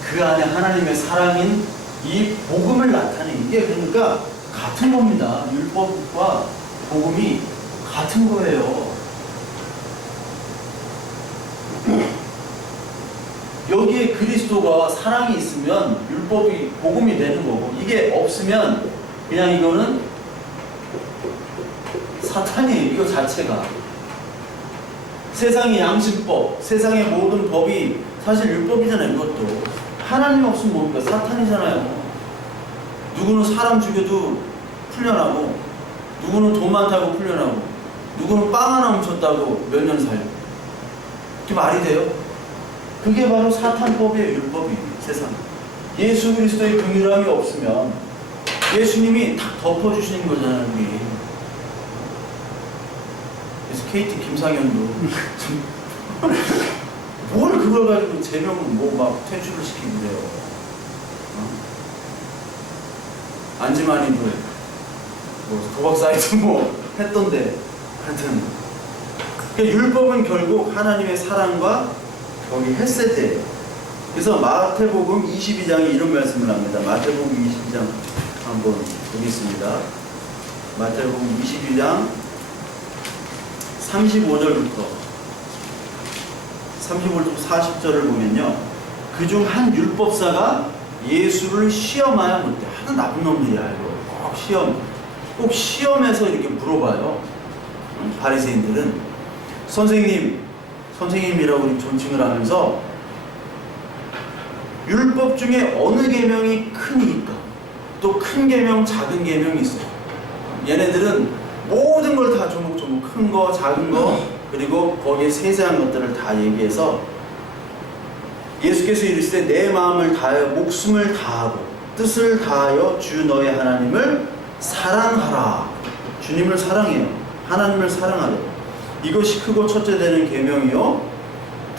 그 안에 하나님의 사랑인 이 복음을 나타내. 이게 그러니까 같은 겁니다. 율법과 복음이 같은 거예요. 여기에 그리스도가 사랑이 있으면 율법이 복음이 되는 거고, 이게 없으면 그냥 이거는 사탄이에요. 이거 자체가. 세상의 양심법, 세상의 모든 법이 사실 율법이잖아요. 이것도 하나님 없으면 뭡니까? 사탄이잖아요. 누구는 사람 죽여도 풀려나고, 누구는 돈 많다고 풀려나고, 누구는 빵 하나 훔쳤다고 몇 년 살고. 그게 말이 돼요? 그게 바로 사탄법이에요. 율법이. 세상 예수 그리스도의 긍휼함이 없으면 예수님이 딱 덮어주시는 거잖아요. 우리. 그래서 KT 김상현도 뭘 그걸 가지고 제명을 뭐 막 퇴출을 시키고 그래요. 안지만이도 뭐 도박 사이트 뭐 했던데. 하여튼 그러니까 율법은 결국 하나님의 사랑과 거기 헤세드예요. 그래서 마태복음 22장에 이런 말씀을 합니다. 마태복음 22장 한번 보겠습니다. 마태복음 22장 35절부터 40절을 보면요, 그중 한 율법사가 예수를 시험하여 묻되, 하도 나쁜 놈들이야. 이거 꼭 시험해서 이렇게 물어봐요. 바리새인들은 선생님이라고 존칭을 하면서 율법 중에 어느 계명이 크니까, 또 큰 계명, 작은 계명이 있어요. 얘네들은 모든 걸 다 조목조목, 큰 거, 작은 거, 그리고 거기에 세세한 것들을 다 얘기해서 예수께서 이르시되 내 마음을 다하여 목숨을 다하고 뜻을 다하여 주 너의 하나님을 사랑하라. 주님을 사랑해요. 하나님을 사랑하라. 이것이 크고 첫째 되는 계명이요,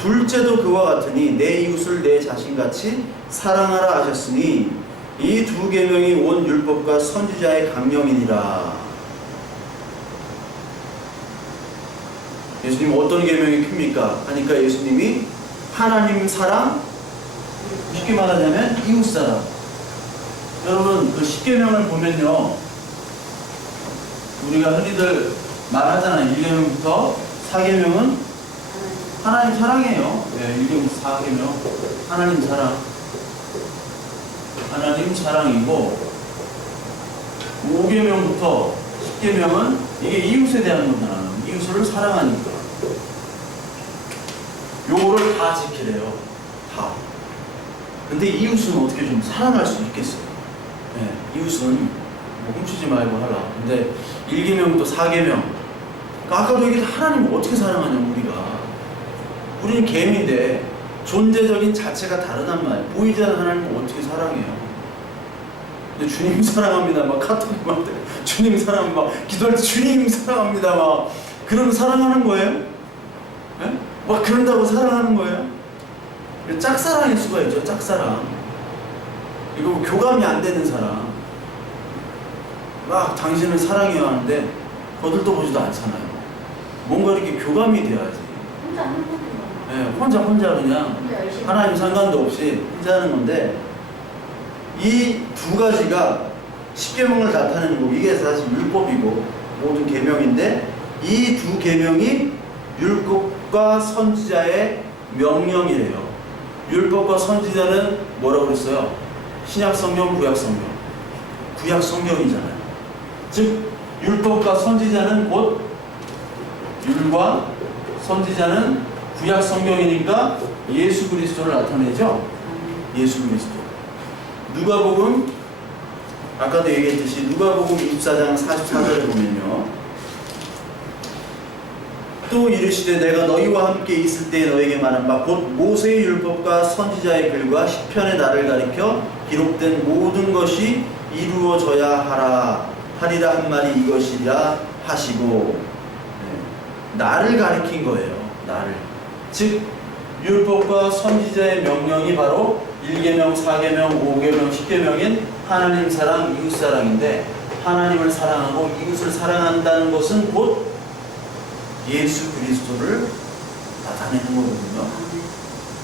둘째도 그와 같으니 내 이웃을 내 자신같이 사랑하라 하셨으니 이 두 계명이 온 율법과 선지자의 강령이니라. 예수님 어떤 계명이 큽니까? 하니까 예수님이 하나님 사랑, 쉽게 말하자면 이웃 사랑. 여러분 그 10계명을 보면요, 우리가 흔히들 말하잖아요. 1계명부터 4계명은 하나님 사랑이에요. 네, 1계명부터 4계명 하나님 사랑, 하나님 사랑이고, 5계명부터 10계명은 이게 이웃에 대한 거잖아요. 이웃을 사랑하니까 요거를 다 지키래요. 다. 근데 이웃은 어떻게 좀 사랑할 수 있겠어요? 네, 이웃은 뭐 훔치지 말고 하라. 근데 1계명부터 4계명, 아까도 얘기했던 하나님을 어떻게 사랑하냐. 우리는 개인인데 존재적인 자체가 다르단 말이에요. 보이지 않는 하나님을 어떻게 사랑해요? 근데 주님 사랑합니다 막 카톡에 막 주님 사랑, 막 기도할 때 주님 사랑합니다 막 그러면 사랑하는 거예요? 네? 막 그런다고 사랑하는 거예요? 짝사랑일 수가 있죠. 짝사랑. 이거 교감이 안 되는 사랑. 막 당신을 사랑해야 하는데 거들떠 보지도 않잖아요. 뭔가 이렇게 교감이 돼야지. 혼자 그냥 하나님 상관도 없이 혼자 하는 건데, 이 두 가지가 10계명을 나타내는 거고, 이게 사실 율법이고 모든 계명인데, 이 두 계명이 율법과 선지자의 명령이래요. 율법과 선지자는 뭐라고 그랬어요? 신약 성경, 구약 성경. 구약 성경이잖아요. 즉 율법과 선지자는 곧, 율과 선지자는 구약 성경이니까 예수 그리스도를 나타내죠. 예수 그리스도. 누가복음, 아까도 얘기했듯이 누가복음 24장 44절에 보면요, 또 이르시되 내가 너희와 함께 있을 때에 너에게 말한 바 곧 모세의 율법과 선지자의 글과 시편의 날을 가리켜 기록된 모든 것이 이루어져야 하리라 한 말이 이것이라 하시고, 나를 가리킨 거예요. 나를. 즉 율법과 선지자의 명령이 바로 1계명, 4계명, 5계명, 10계명인 하나님 사랑, 이웃 사랑인데, 하나님을 사랑하고 이웃을 사랑한다는 것은 곧 예수 그리스도를 나타내는 거거든요.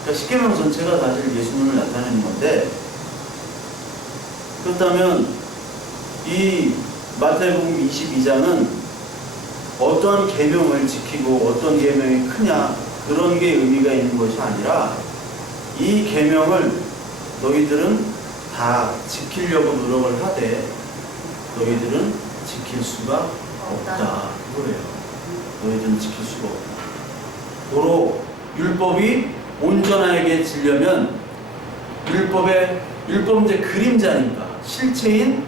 그러니까 10계명 전체가 사실 예수님을 나타내는 건데, 그렇다면 이 마태복음 22장은 어떤 계명을 지키고 어떤 계명이 크냐, 그런 게 의미가 있는 것이 아니라, 이 계명을 너희들은 다 지키려고 노력을 하되 너희들은 지킬 수가 없다, 그거예요. 너희들은 지킬 수가 없다. 도로 율법이 온전하게 지려면 율법은 이제 그림자니까 실체인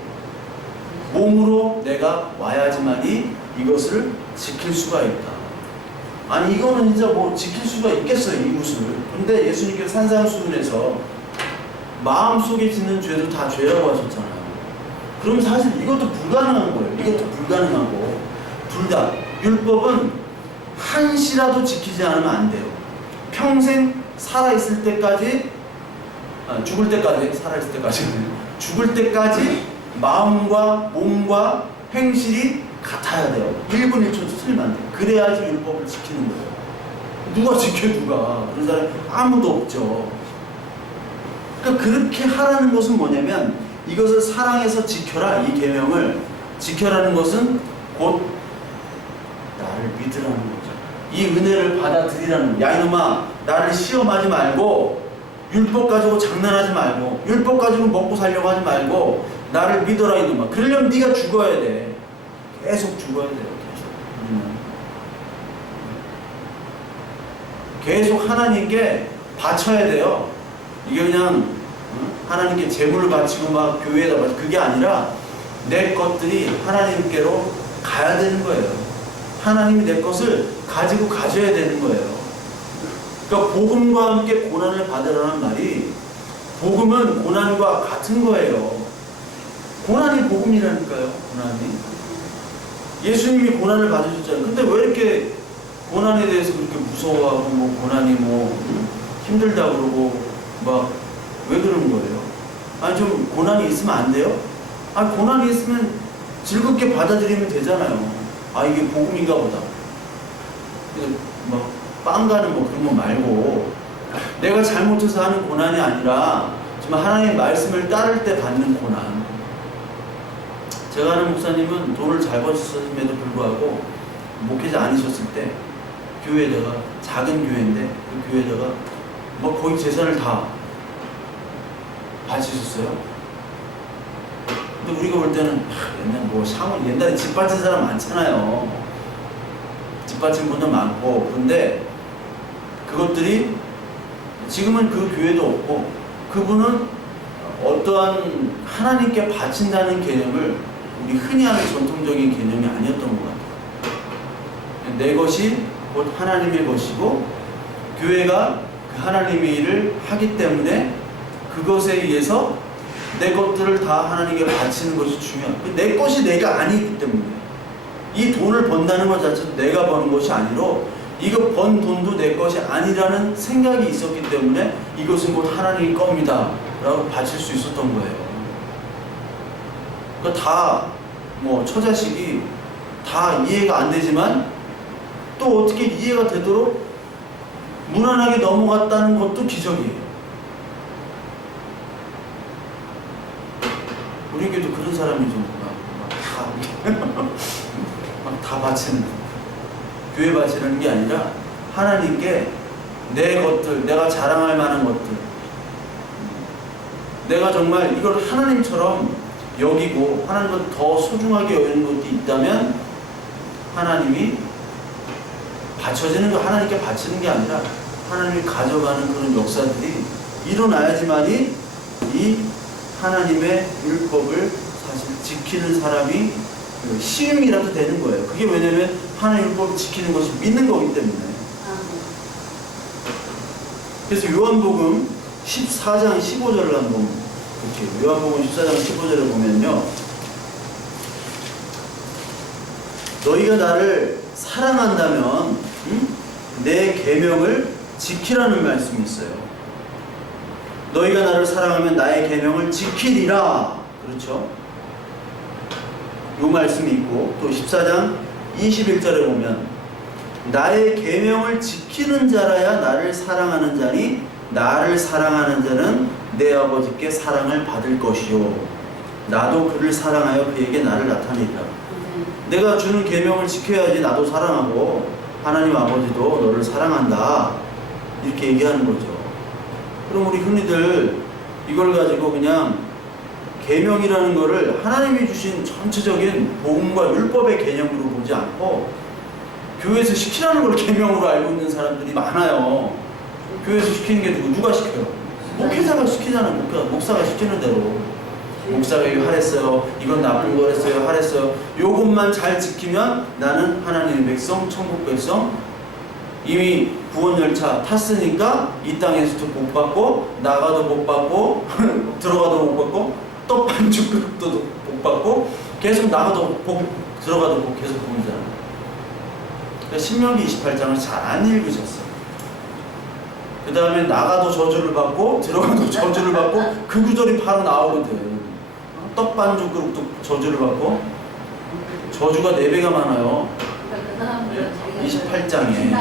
몸으로 내가 와야지만이 이것을 지킬 수가 있다. 아니 이거는 진짜 뭐 지킬 수가 있겠어요, 이웃을. 근데 예수님께서 산상수훈에서 마음속에 짓는 죄도 다 죄라고 하셨잖아요. 그럼 사실 이것도 불가능한 거예요. 이것도 불가능하고, 둘 다 율법은 한시라도 지키지 않으면 안 돼요. 평생 살아있을 때까지, 죽을 때까지, 살아있을 때까지 죽을 때까지 마음과 몸과 행실이 같아야 돼요. 1분 1초도 틀리면 안 돼요. 그래야지 율법을 지키는 거예요. 누가 지켜, 누가. 그런 사람이 아무도 없죠. 그러니까 그렇게 하라는 것은 뭐냐면, 이것을 사랑해서 지켜라. 이 계명을 지켜라는 것은 곧 나를 믿으라는 거죠. 이 은혜를 받아들이라는 거예요. 야 이놈아, 나를 시험하지 말고, 율법 가지고 장난하지 말고, 율법 가지고 먹고 살려고 하지 말고 나를 믿어라 이놈아. 그러려면 네가 죽어야 돼. 계속 죽어야 돼요. 계속 하나님께 바쳐야 돼요. 이게 그냥 하나님께 제물을 바치고 막 교회에다 바치고, 그게 아니라 내 것들이 하나님께로 가야 되는 거예요. 하나님이 내 것을 가지고 가져야 되는 거예요. 그러니까 복음과 함께 고난을 받으라는 말이, 복음은 고난과 같은 거예요. 고난이 복음이라니까요. 고난이. 예수님이 고난을 받으셨잖아요. 근데 왜 이렇게 고난에 대해서 그렇게 무서워하고, 뭐 고난이 뭐 힘들다 그러고 막 왜 그러는 거예요? 아니 좀 고난이 있으면 안 돼요? 아니 고난이 있으면 즐겁게 받아들이면 되잖아요. 아 이게 복음인가 보다. 막 빵 가는 뭐 그런 거 말고, 내가 잘못해서 하는 고난이 아니라 정말 하나님의 말씀을 따를 때 받는 고난. 제가 아는 목사님은 돈을 잘 버셨음에도 불구하고 목회자 아니셨을 때 교회에다가, 작은 교회인데 그 교회에다가 뭐 거의 재산을 다 바치셨어요. 근데 우리가 볼 때는 옛날 뭐 샤먼, 옛날에 집 바친 사람 많잖아요. 집 바친 분들 많고. 근데 그것들이 지금은 그 교회도 없고, 그분은 어떠한 하나님께 바친다는 개념을 우리 흔히 하는 전통적인 개념이 아니었던 것 같아요. 내 것이 곧 하나님의 것이고, 교회가 그 하나님의 일을 하기 때문에 그것에 의해서 내 것들을 다 하나님께 바치는 것이 중요해요. 내 것이 내가 아니기 때문에. 이 돈을 번다는 것 자체도 내가 버는 것이 아니로, 이거 번 돈도 내 것이 아니라는 생각이 있었기 때문에 이것은 곧 하나님의 겁니다 라고 바칠 수 있었던 거예요. 그러니까 다 뭐 처자식이 다 이해가 안 되지만 또 어떻게 이해가 되도록 무난하게 넘어갔다는 것도 기적이에요. 우리에게도 그런 사람이 좀 막 다 바치는, 교회 바치는 게 아니라 하나님께 내 것들, 내가 자랑할 만한 것들, 내가 정말 이걸 하나님처럼 여기고 하나님을 더 소중하게 여기는 것도 있다면 하나님이 바쳐지는 거, 하나님께 바치는 게 아니라 하나님이 가져가는 그런 역사들이 일어나야지만이 이 하나님의 율법을 사실 지키는 사람이 그 시음이라도 되는 거예요. 그게 왜냐면 하나님의 율법을 지키는 것이 믿는 거기 때문에. 그래서 요한복음 14장 15절을 한번 볼게요. 요한복음 14장 15절을 보면요, 너희가 나를 사랑한다면 내 계명을 지키라는 말씀이 있어요. 너희가 나를 사랑하면 나의 계명을 지키리라. 그렇죠? 요 말씀이 있고, 또 14장 21절에 보면 나의 계명을 지키는 자라야 나를 사랑하는 자니 나를 사랑하는 자는 내 아버지께 사랑을 받을 것이요 나도 그를 사랑하여 그에게 나를 나타내리라. 내가 주는 계명을 지켜야지 나도 사랑하고 하나님 아버지도 너를 사랑한다, 이렇게 얘기하는 거죠. 그럼 우리 흔히들 이걸 가지고 그냥 계명이라는 거를 하나님이 주신 전체적인 복음과 율법의 개념으로 보지 않고 교회에서 시키라는 걸 계명으로 알고 있는 사람들이 많아요. 교회에서 시키는 게 누가 시켜요? 목회자가 시키잖아요. 목사가 시키는 대로. 목사가 이거 하랬어요, 이건 나쁜 거랬어요, 하랬어요. 요것만 잘 지키면 나는 하나님의 백성, 천국 백성, 이미 구원 열차 탔으니까 이 땅에서도 복 받고 나가도 복 받고 들어가도 복 받고 떡반죽도 복 받고 계속 나가도 복, 들어가도 복, 계속 복이잖아요. 그러니까 신명기 28장을 잘 안 읽으셨어요. 그 다음에 나가도 저주를 받고 들어가도 저주를 받고 그 구절이 바로 나오거든. 떡반죽 그릇도 저주를 받고 저주가 4배가 많아요. 28장에.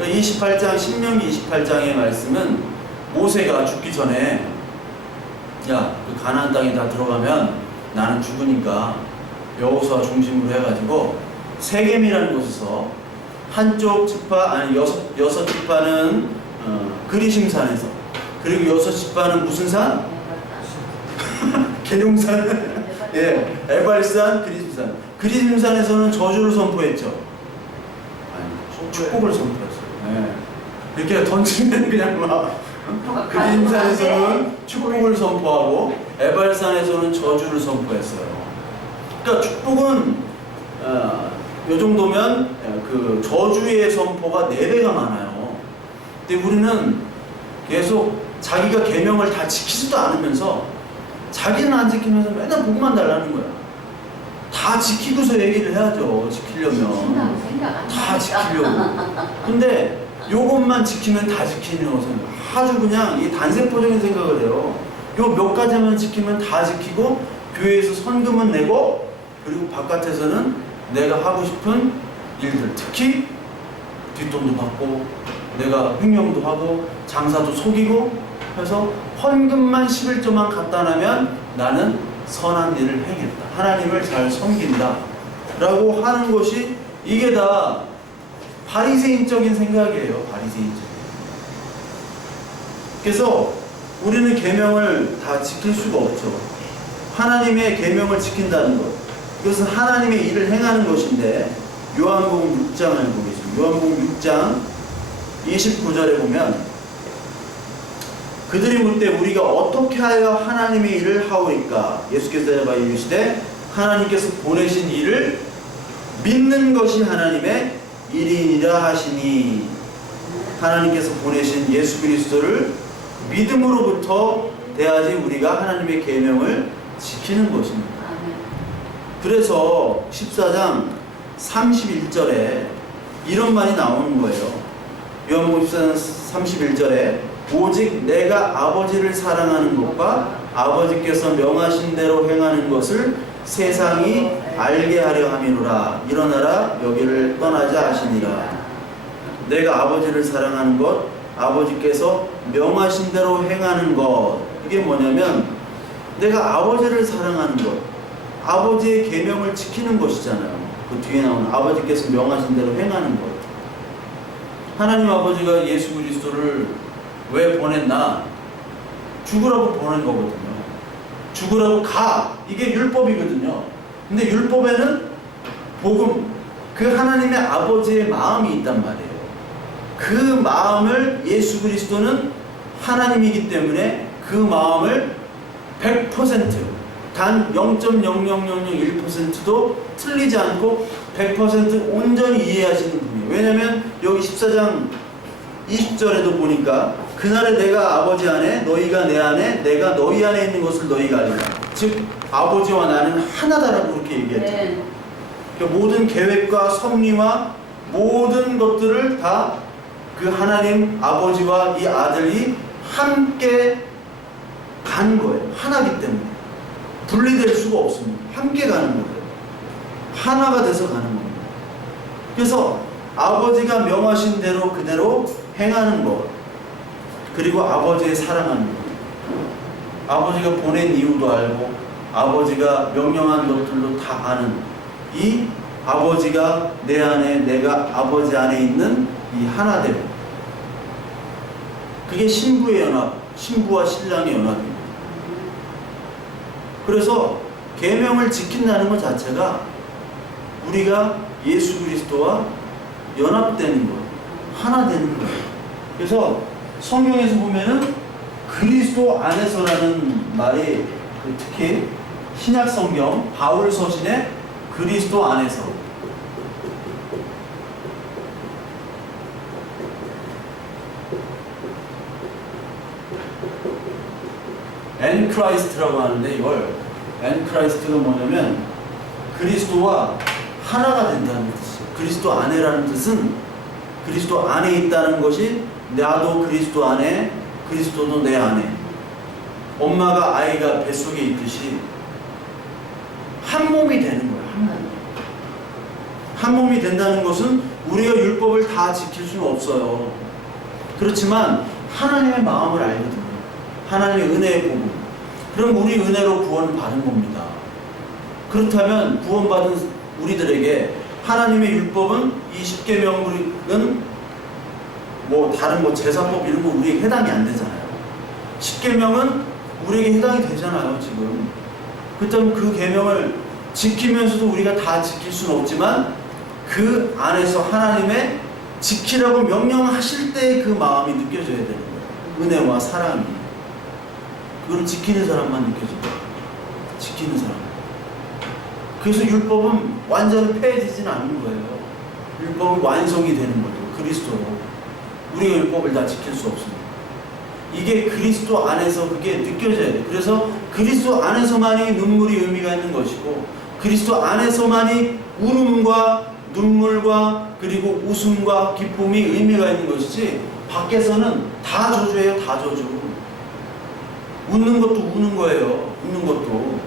28장, 신명기 28장의 말씀은 모세가 죽기 전에 야, 그 가나안 땅에 다 들어가면 나는 죽으니까 여호수아 중심으로 해가지고 세겜이라는 곳에서 한쪽 지파, 아니 여섯 지파는 그리심산에서, 그리고 6지파는 무슨 산? 계룡산, 예, 에발산, 그리심산. 그리심산에서는 저주를 선포했죠. 아니, 축복을 선포했어요. 예. 이렇게 던지면 그냥 막 그리심산에서는 축복을 선포하고 에발산에서는 저주를 선포했어요. 그러니까 축복은 요 정도면 그 저주의 선포가 4배가 많아요. 근데 우리는 계속 자기가 계명을 다 지키지도 않으면서 자기는 안 지키면서 맨날 복만 달라는 거야. 다 지키고서 얘기를 해야죠. 지키려면 다 지키려고. 근데 요것만 지키면 다 지키는 것은 아주 그냥 이 단세포적인 생각을 해요. 요 몇 가지만 지키면 다 지키고 교회에서 선금은 내고 그리고 바깥에서는 내가 하고 싶은 일들, 특히 뒷돈도 받고 내가 횡령도 하고 장사도 속이고 해서 헌금만 11조만 갖다 놔면 나는 선한 일을 행했다, 하나님을 잘 섬긴다 라고 하는 것이, 이게 다 바리새인적인 생각이에요. 바리새인적. 그래서 우리는 계명을 다 지킬 수가 없죠. 하나님의 계명을 지킨다는 것, 이것은 하나님의 일을 행하는 것인데, 요한복음 6장을 보겠습니다. 요한복음 6장 29절에 보면 그들이 묻되 우리가 어떻게 하여 하나님의 일을 하오리까? 예수께서 대답하여 이르시되 하나님께서 보내신 일을 믿는 것이 하나님의 일이니라 하시니, 하나님께서 보내신 예수 그리스도를 믿음으로부터 돼야지 우리가 하나님의 계명을 지키는 것입니다. 그래서 14장 31절에 이런 말이 나오는 거예요. 요한복음 14장 31절에 오직 내가 아버지를 사랑하는 것과 아버지께서 명하신 대로 행하는 것을 세상이 알게 하려 함이로라. 일어나라 여기를 떠나자 하시니라. 내가 아버지를 사랑하는 것, 아버지께서 명하신 대로 행하는 것, 이게 뭐냐면 내가 아버지를 사랑하는 것, 아버지의 계명을 지키는 것이잖아요. 그 뒤에 나오는 아버지께서 명하신 대로 행하는 것. 하나님 아버지가 예수 그리스도를 왜 보냈나? 죽으라고 보낸 거거든요. 죽으라고 가, 이게 율법이거든요. 근데 율법에는 복음, 그 하나님의 아버지의 마음이 있단 말이에요. 그 마음을 예수 그리스도는 하나님이기 때문에 그 마음을 100% 단 0.00001%도 틀리지 않고 100% 온전히 이해하시는 분이에요. 왜냐하면 여기 14장 20절에도 보니까 그날에 내가 아버지 안에 너희가 내 안에 내가 너희 안에 있는 것을 너희가 알리라. 즉 아버지와 나는 하나다라고 그렇게 얘기했죠. 네. 그러니까 모든 계획과 섭리와 모든 것들을 다 그 하나님 아버지와 이 아들이 함께 가는 거예요. 하나기 때문에 분리될 수가 없습니다. 함께 가는 거예요. 하나가 돼서 가는 겁니다. 그래서 아버지가 명하신 대로 그대로 행하는 것, 그리고 아버지의 사랑하는 것, 아버지가 보낸 이유도 알고 아버지가 명령한 것들도 다 아는 이 아버지가 내 안에 내가 아버지 안에 있는 이 하나됨, 그게 신부의 연합, 신부와 신랑의 연합입니다. 그래서 계명을 지킨다는 것 자체가 우리가 예수 그리스도와 연합되는 것, 하나 되는 거예요. 그래서 성경에서 보면은 그리스도 안에서라는 말이 특히 신약 성경 바울 서신에 그리스도 안에서, 엔크라이스트라고 하는데, 이걸 엔크라이스트가 뭐냐면 그리스도와 하나가 된다는 뜻이에요. 그리스도 안에라는 뜻은 그리스도 안에 있다는 것이 나도 그리스도 안에, 그리스도도 내 안에, 엄마가 아이가 뱃속에 있듯이 한 몸이 되는 거예요. 한 몸이 된다는 것은 우리가 율법을 다 지킬 수는 없어요. 그렇지만 하나님의 마음을 알거든요. 하나님의 은혜의 복음. 그럼 우리 은혜로 구원을 받은 겁니다. 그렇다면 구원받은 우리들에게 하나님의 율법은 이 십계명은 뭐 다른 뭐 제사법 이런 거 우리에게 해당이 안 되잖아요. 십계명은 우리에게 해당이 되잖아요, 지금. 그렇다면 그 계명을 지키면서도 우리가 다 지킬 수는 없지만 그 안에서 하나님의 지키라고 명령하실 때 그 마음이 느껴져야 되는 거예요. 은혜와 사랑이. 그건 지키는 사람만 느껴져요. 지키는 사람. 그래서 율법은 완전히 폐해지지는 않는 거예요. 율법은 완성이 되는 거죠. 그리스도로. 우리가 율법을 다 지킬 수 없습니다. 이게 그리스도 안에서 그게 느껴져야 돼요. 그래서 그리스도 안에서만이 눈물이 의미가 있는 것이고, 그리스도 안에서만이 울음과 눈물과 그리고 웃음과 기쁨이 의미가 있는 것이지, 밖에서는 다 저주예요. 다 저주. 웃는 것도 우는 거예요. 웃는 것도.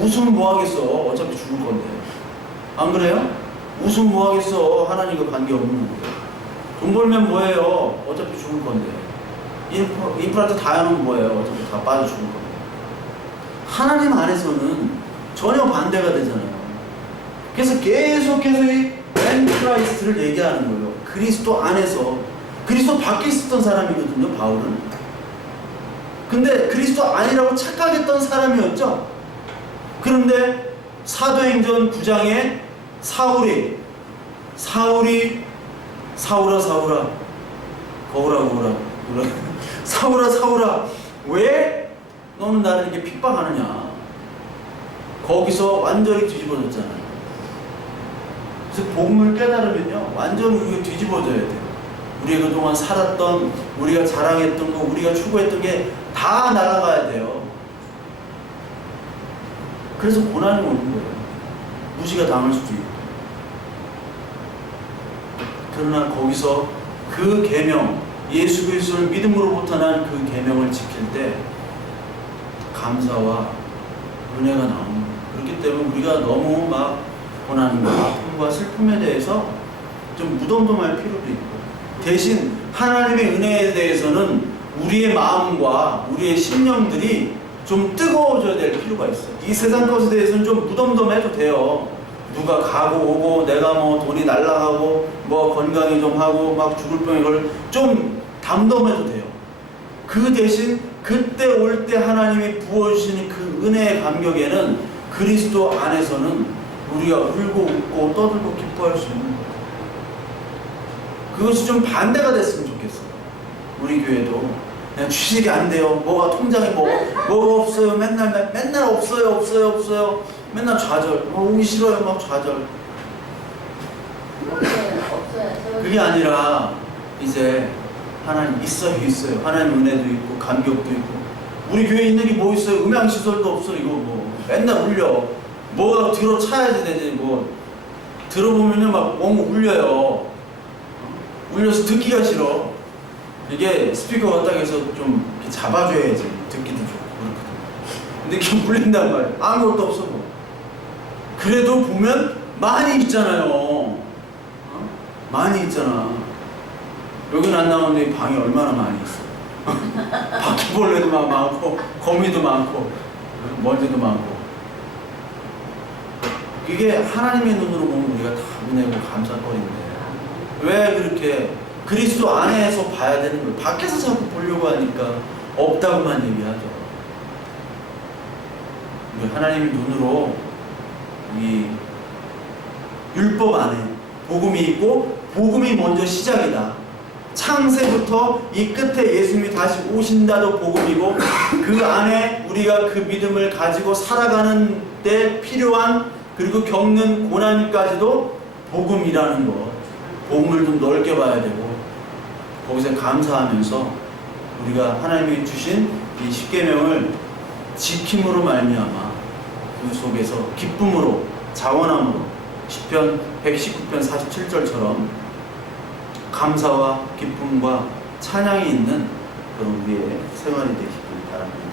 웃으면 뭐 하겠어. 어차피 죽을 건데. 안 그래요? 웃으면 뭐 하겠어. 하나님과 관계없는 건데. 돈 벌면 뭐예요. 어차피 죽을 건데. 인프라트 다 해놓으면 뭐예요. 어차피 다 빠져 죽을 건데. 하나님 안에서는 전혀 반대가 되잖아요. 그래서 계속해서 이 엔크라이스트를 얘기하는 거예요. 그리스도 안에서. 그리스도 밖에 있었던 사람이거든요, 바울은. 근데 그리스도 아니라고 착각했던 사람이었죠. 그런데 사도행전 9장에 사울이 사울아 거울아 사울아 왜 너는 나를 이렇게 핍박하느냐. 거기서 완전히 뒤집어졌잖아요. 그래서 복음을 깨달으면요 완전히 우리가 뒤집어져야 돼요. 우리가 그동안 살았던, 우리가 자랑했던 거, 우리가 추구했던 게 다 날아가야 돼요. 그래서 고난이 오는 거예요. 무시가 당할 수도 있고. 그러나 거기서 그 계명, 예수 그리스도를 믿음으로부터 난 그 계명을 지킬 때 감사와 은혜가 나오는 거예요. 그렇기 때문에 우리가 너무 막 고난과 아픔과 슬픔에 대해서 좀 무덤덤할 필요도 있고, 대신 하나님의 은혜에 대해서는 우리의 마음과 우리의 심령들이 좀 뜨거워져야 될 필요가 있어요. 이 세상 것에 대해서는 좀 무덤덤해도 돼요. 누가 가고 오고, 내가 뭐 돈이 날라가고, 뭐 건강이 좀 하고, 막 죽을 병에 걸 좀 담담해도 돼요. 그 대신 그때 올 때 하나님이 부어주시는 그 은혜의 감격에는 그리스도 안에서는 우리가 울고 웃고 떠들고 기뻐할 수 있는 거예요. 그것이 좀 반대가 됐으면 좋겠어요. 우리 교회도 그냥 취직이 안 돼요. 뭐가 통장에 뭐가 없어요. 맨날 없어요. 맨날 좌절. 오기 싫어요. 막 좌절. 없어요. 그게 아니라 이제 하나님 있어요. 하나님 은혜도 있고 감격도 있고. 우리 교회에 있는 게 뭐 있어요? 음향 시설도 없어. 이거 뭐 맨날 울려. 뭐가 들어 차야지 되지 뭐. 들어보면은 막 엉 울려요. 울려서 듣기가 싫어. 이게 스피커가 딱 해서 좀 이렇게 잡아줘야지 듣기도 좋고 그렇거든. 근데 이렇게 울린단 말이야. 아무것도 없어 뭐. 그래도 보면 많이 있잖아요. 많이 있잖아. 여기는 안 나오는데 방이 얼마나 많이 있어. 바퀴벌레도 많고 거미도 많고 먼지도 많고. 이게 하나님의 눈으로 보면 우리가 다 은혜고 감사거리인데 왜 그렇게 그리스도 안에서 봐야 되는 거예요? 밖에서 자꾸 보려고 하니까 없다고만 얘기하죠. 하나님의 눈으로 이 율법 안에 복음이 있고 복음이 먼저 시작이다. 창세부터 이 끝에 예수님이 다시 오신다도 복음이고 그 안에 우리가 그 믿음을 가지고 살아가는 데 필요한 그리고 겪는 고난까지도 복음이라는 것. 복음을 좀 넓게 봐야 되고 거기서 감사하면서 우리가 하나님이 주신 이 십계명을 지킴으로 말미암아 그 속에서 기쁨으로 자원함으로 시편 119편 47절처럼 감사와 기쁨과 찬양이 있는 그런 우리의 생활이 되시길 바랍니다.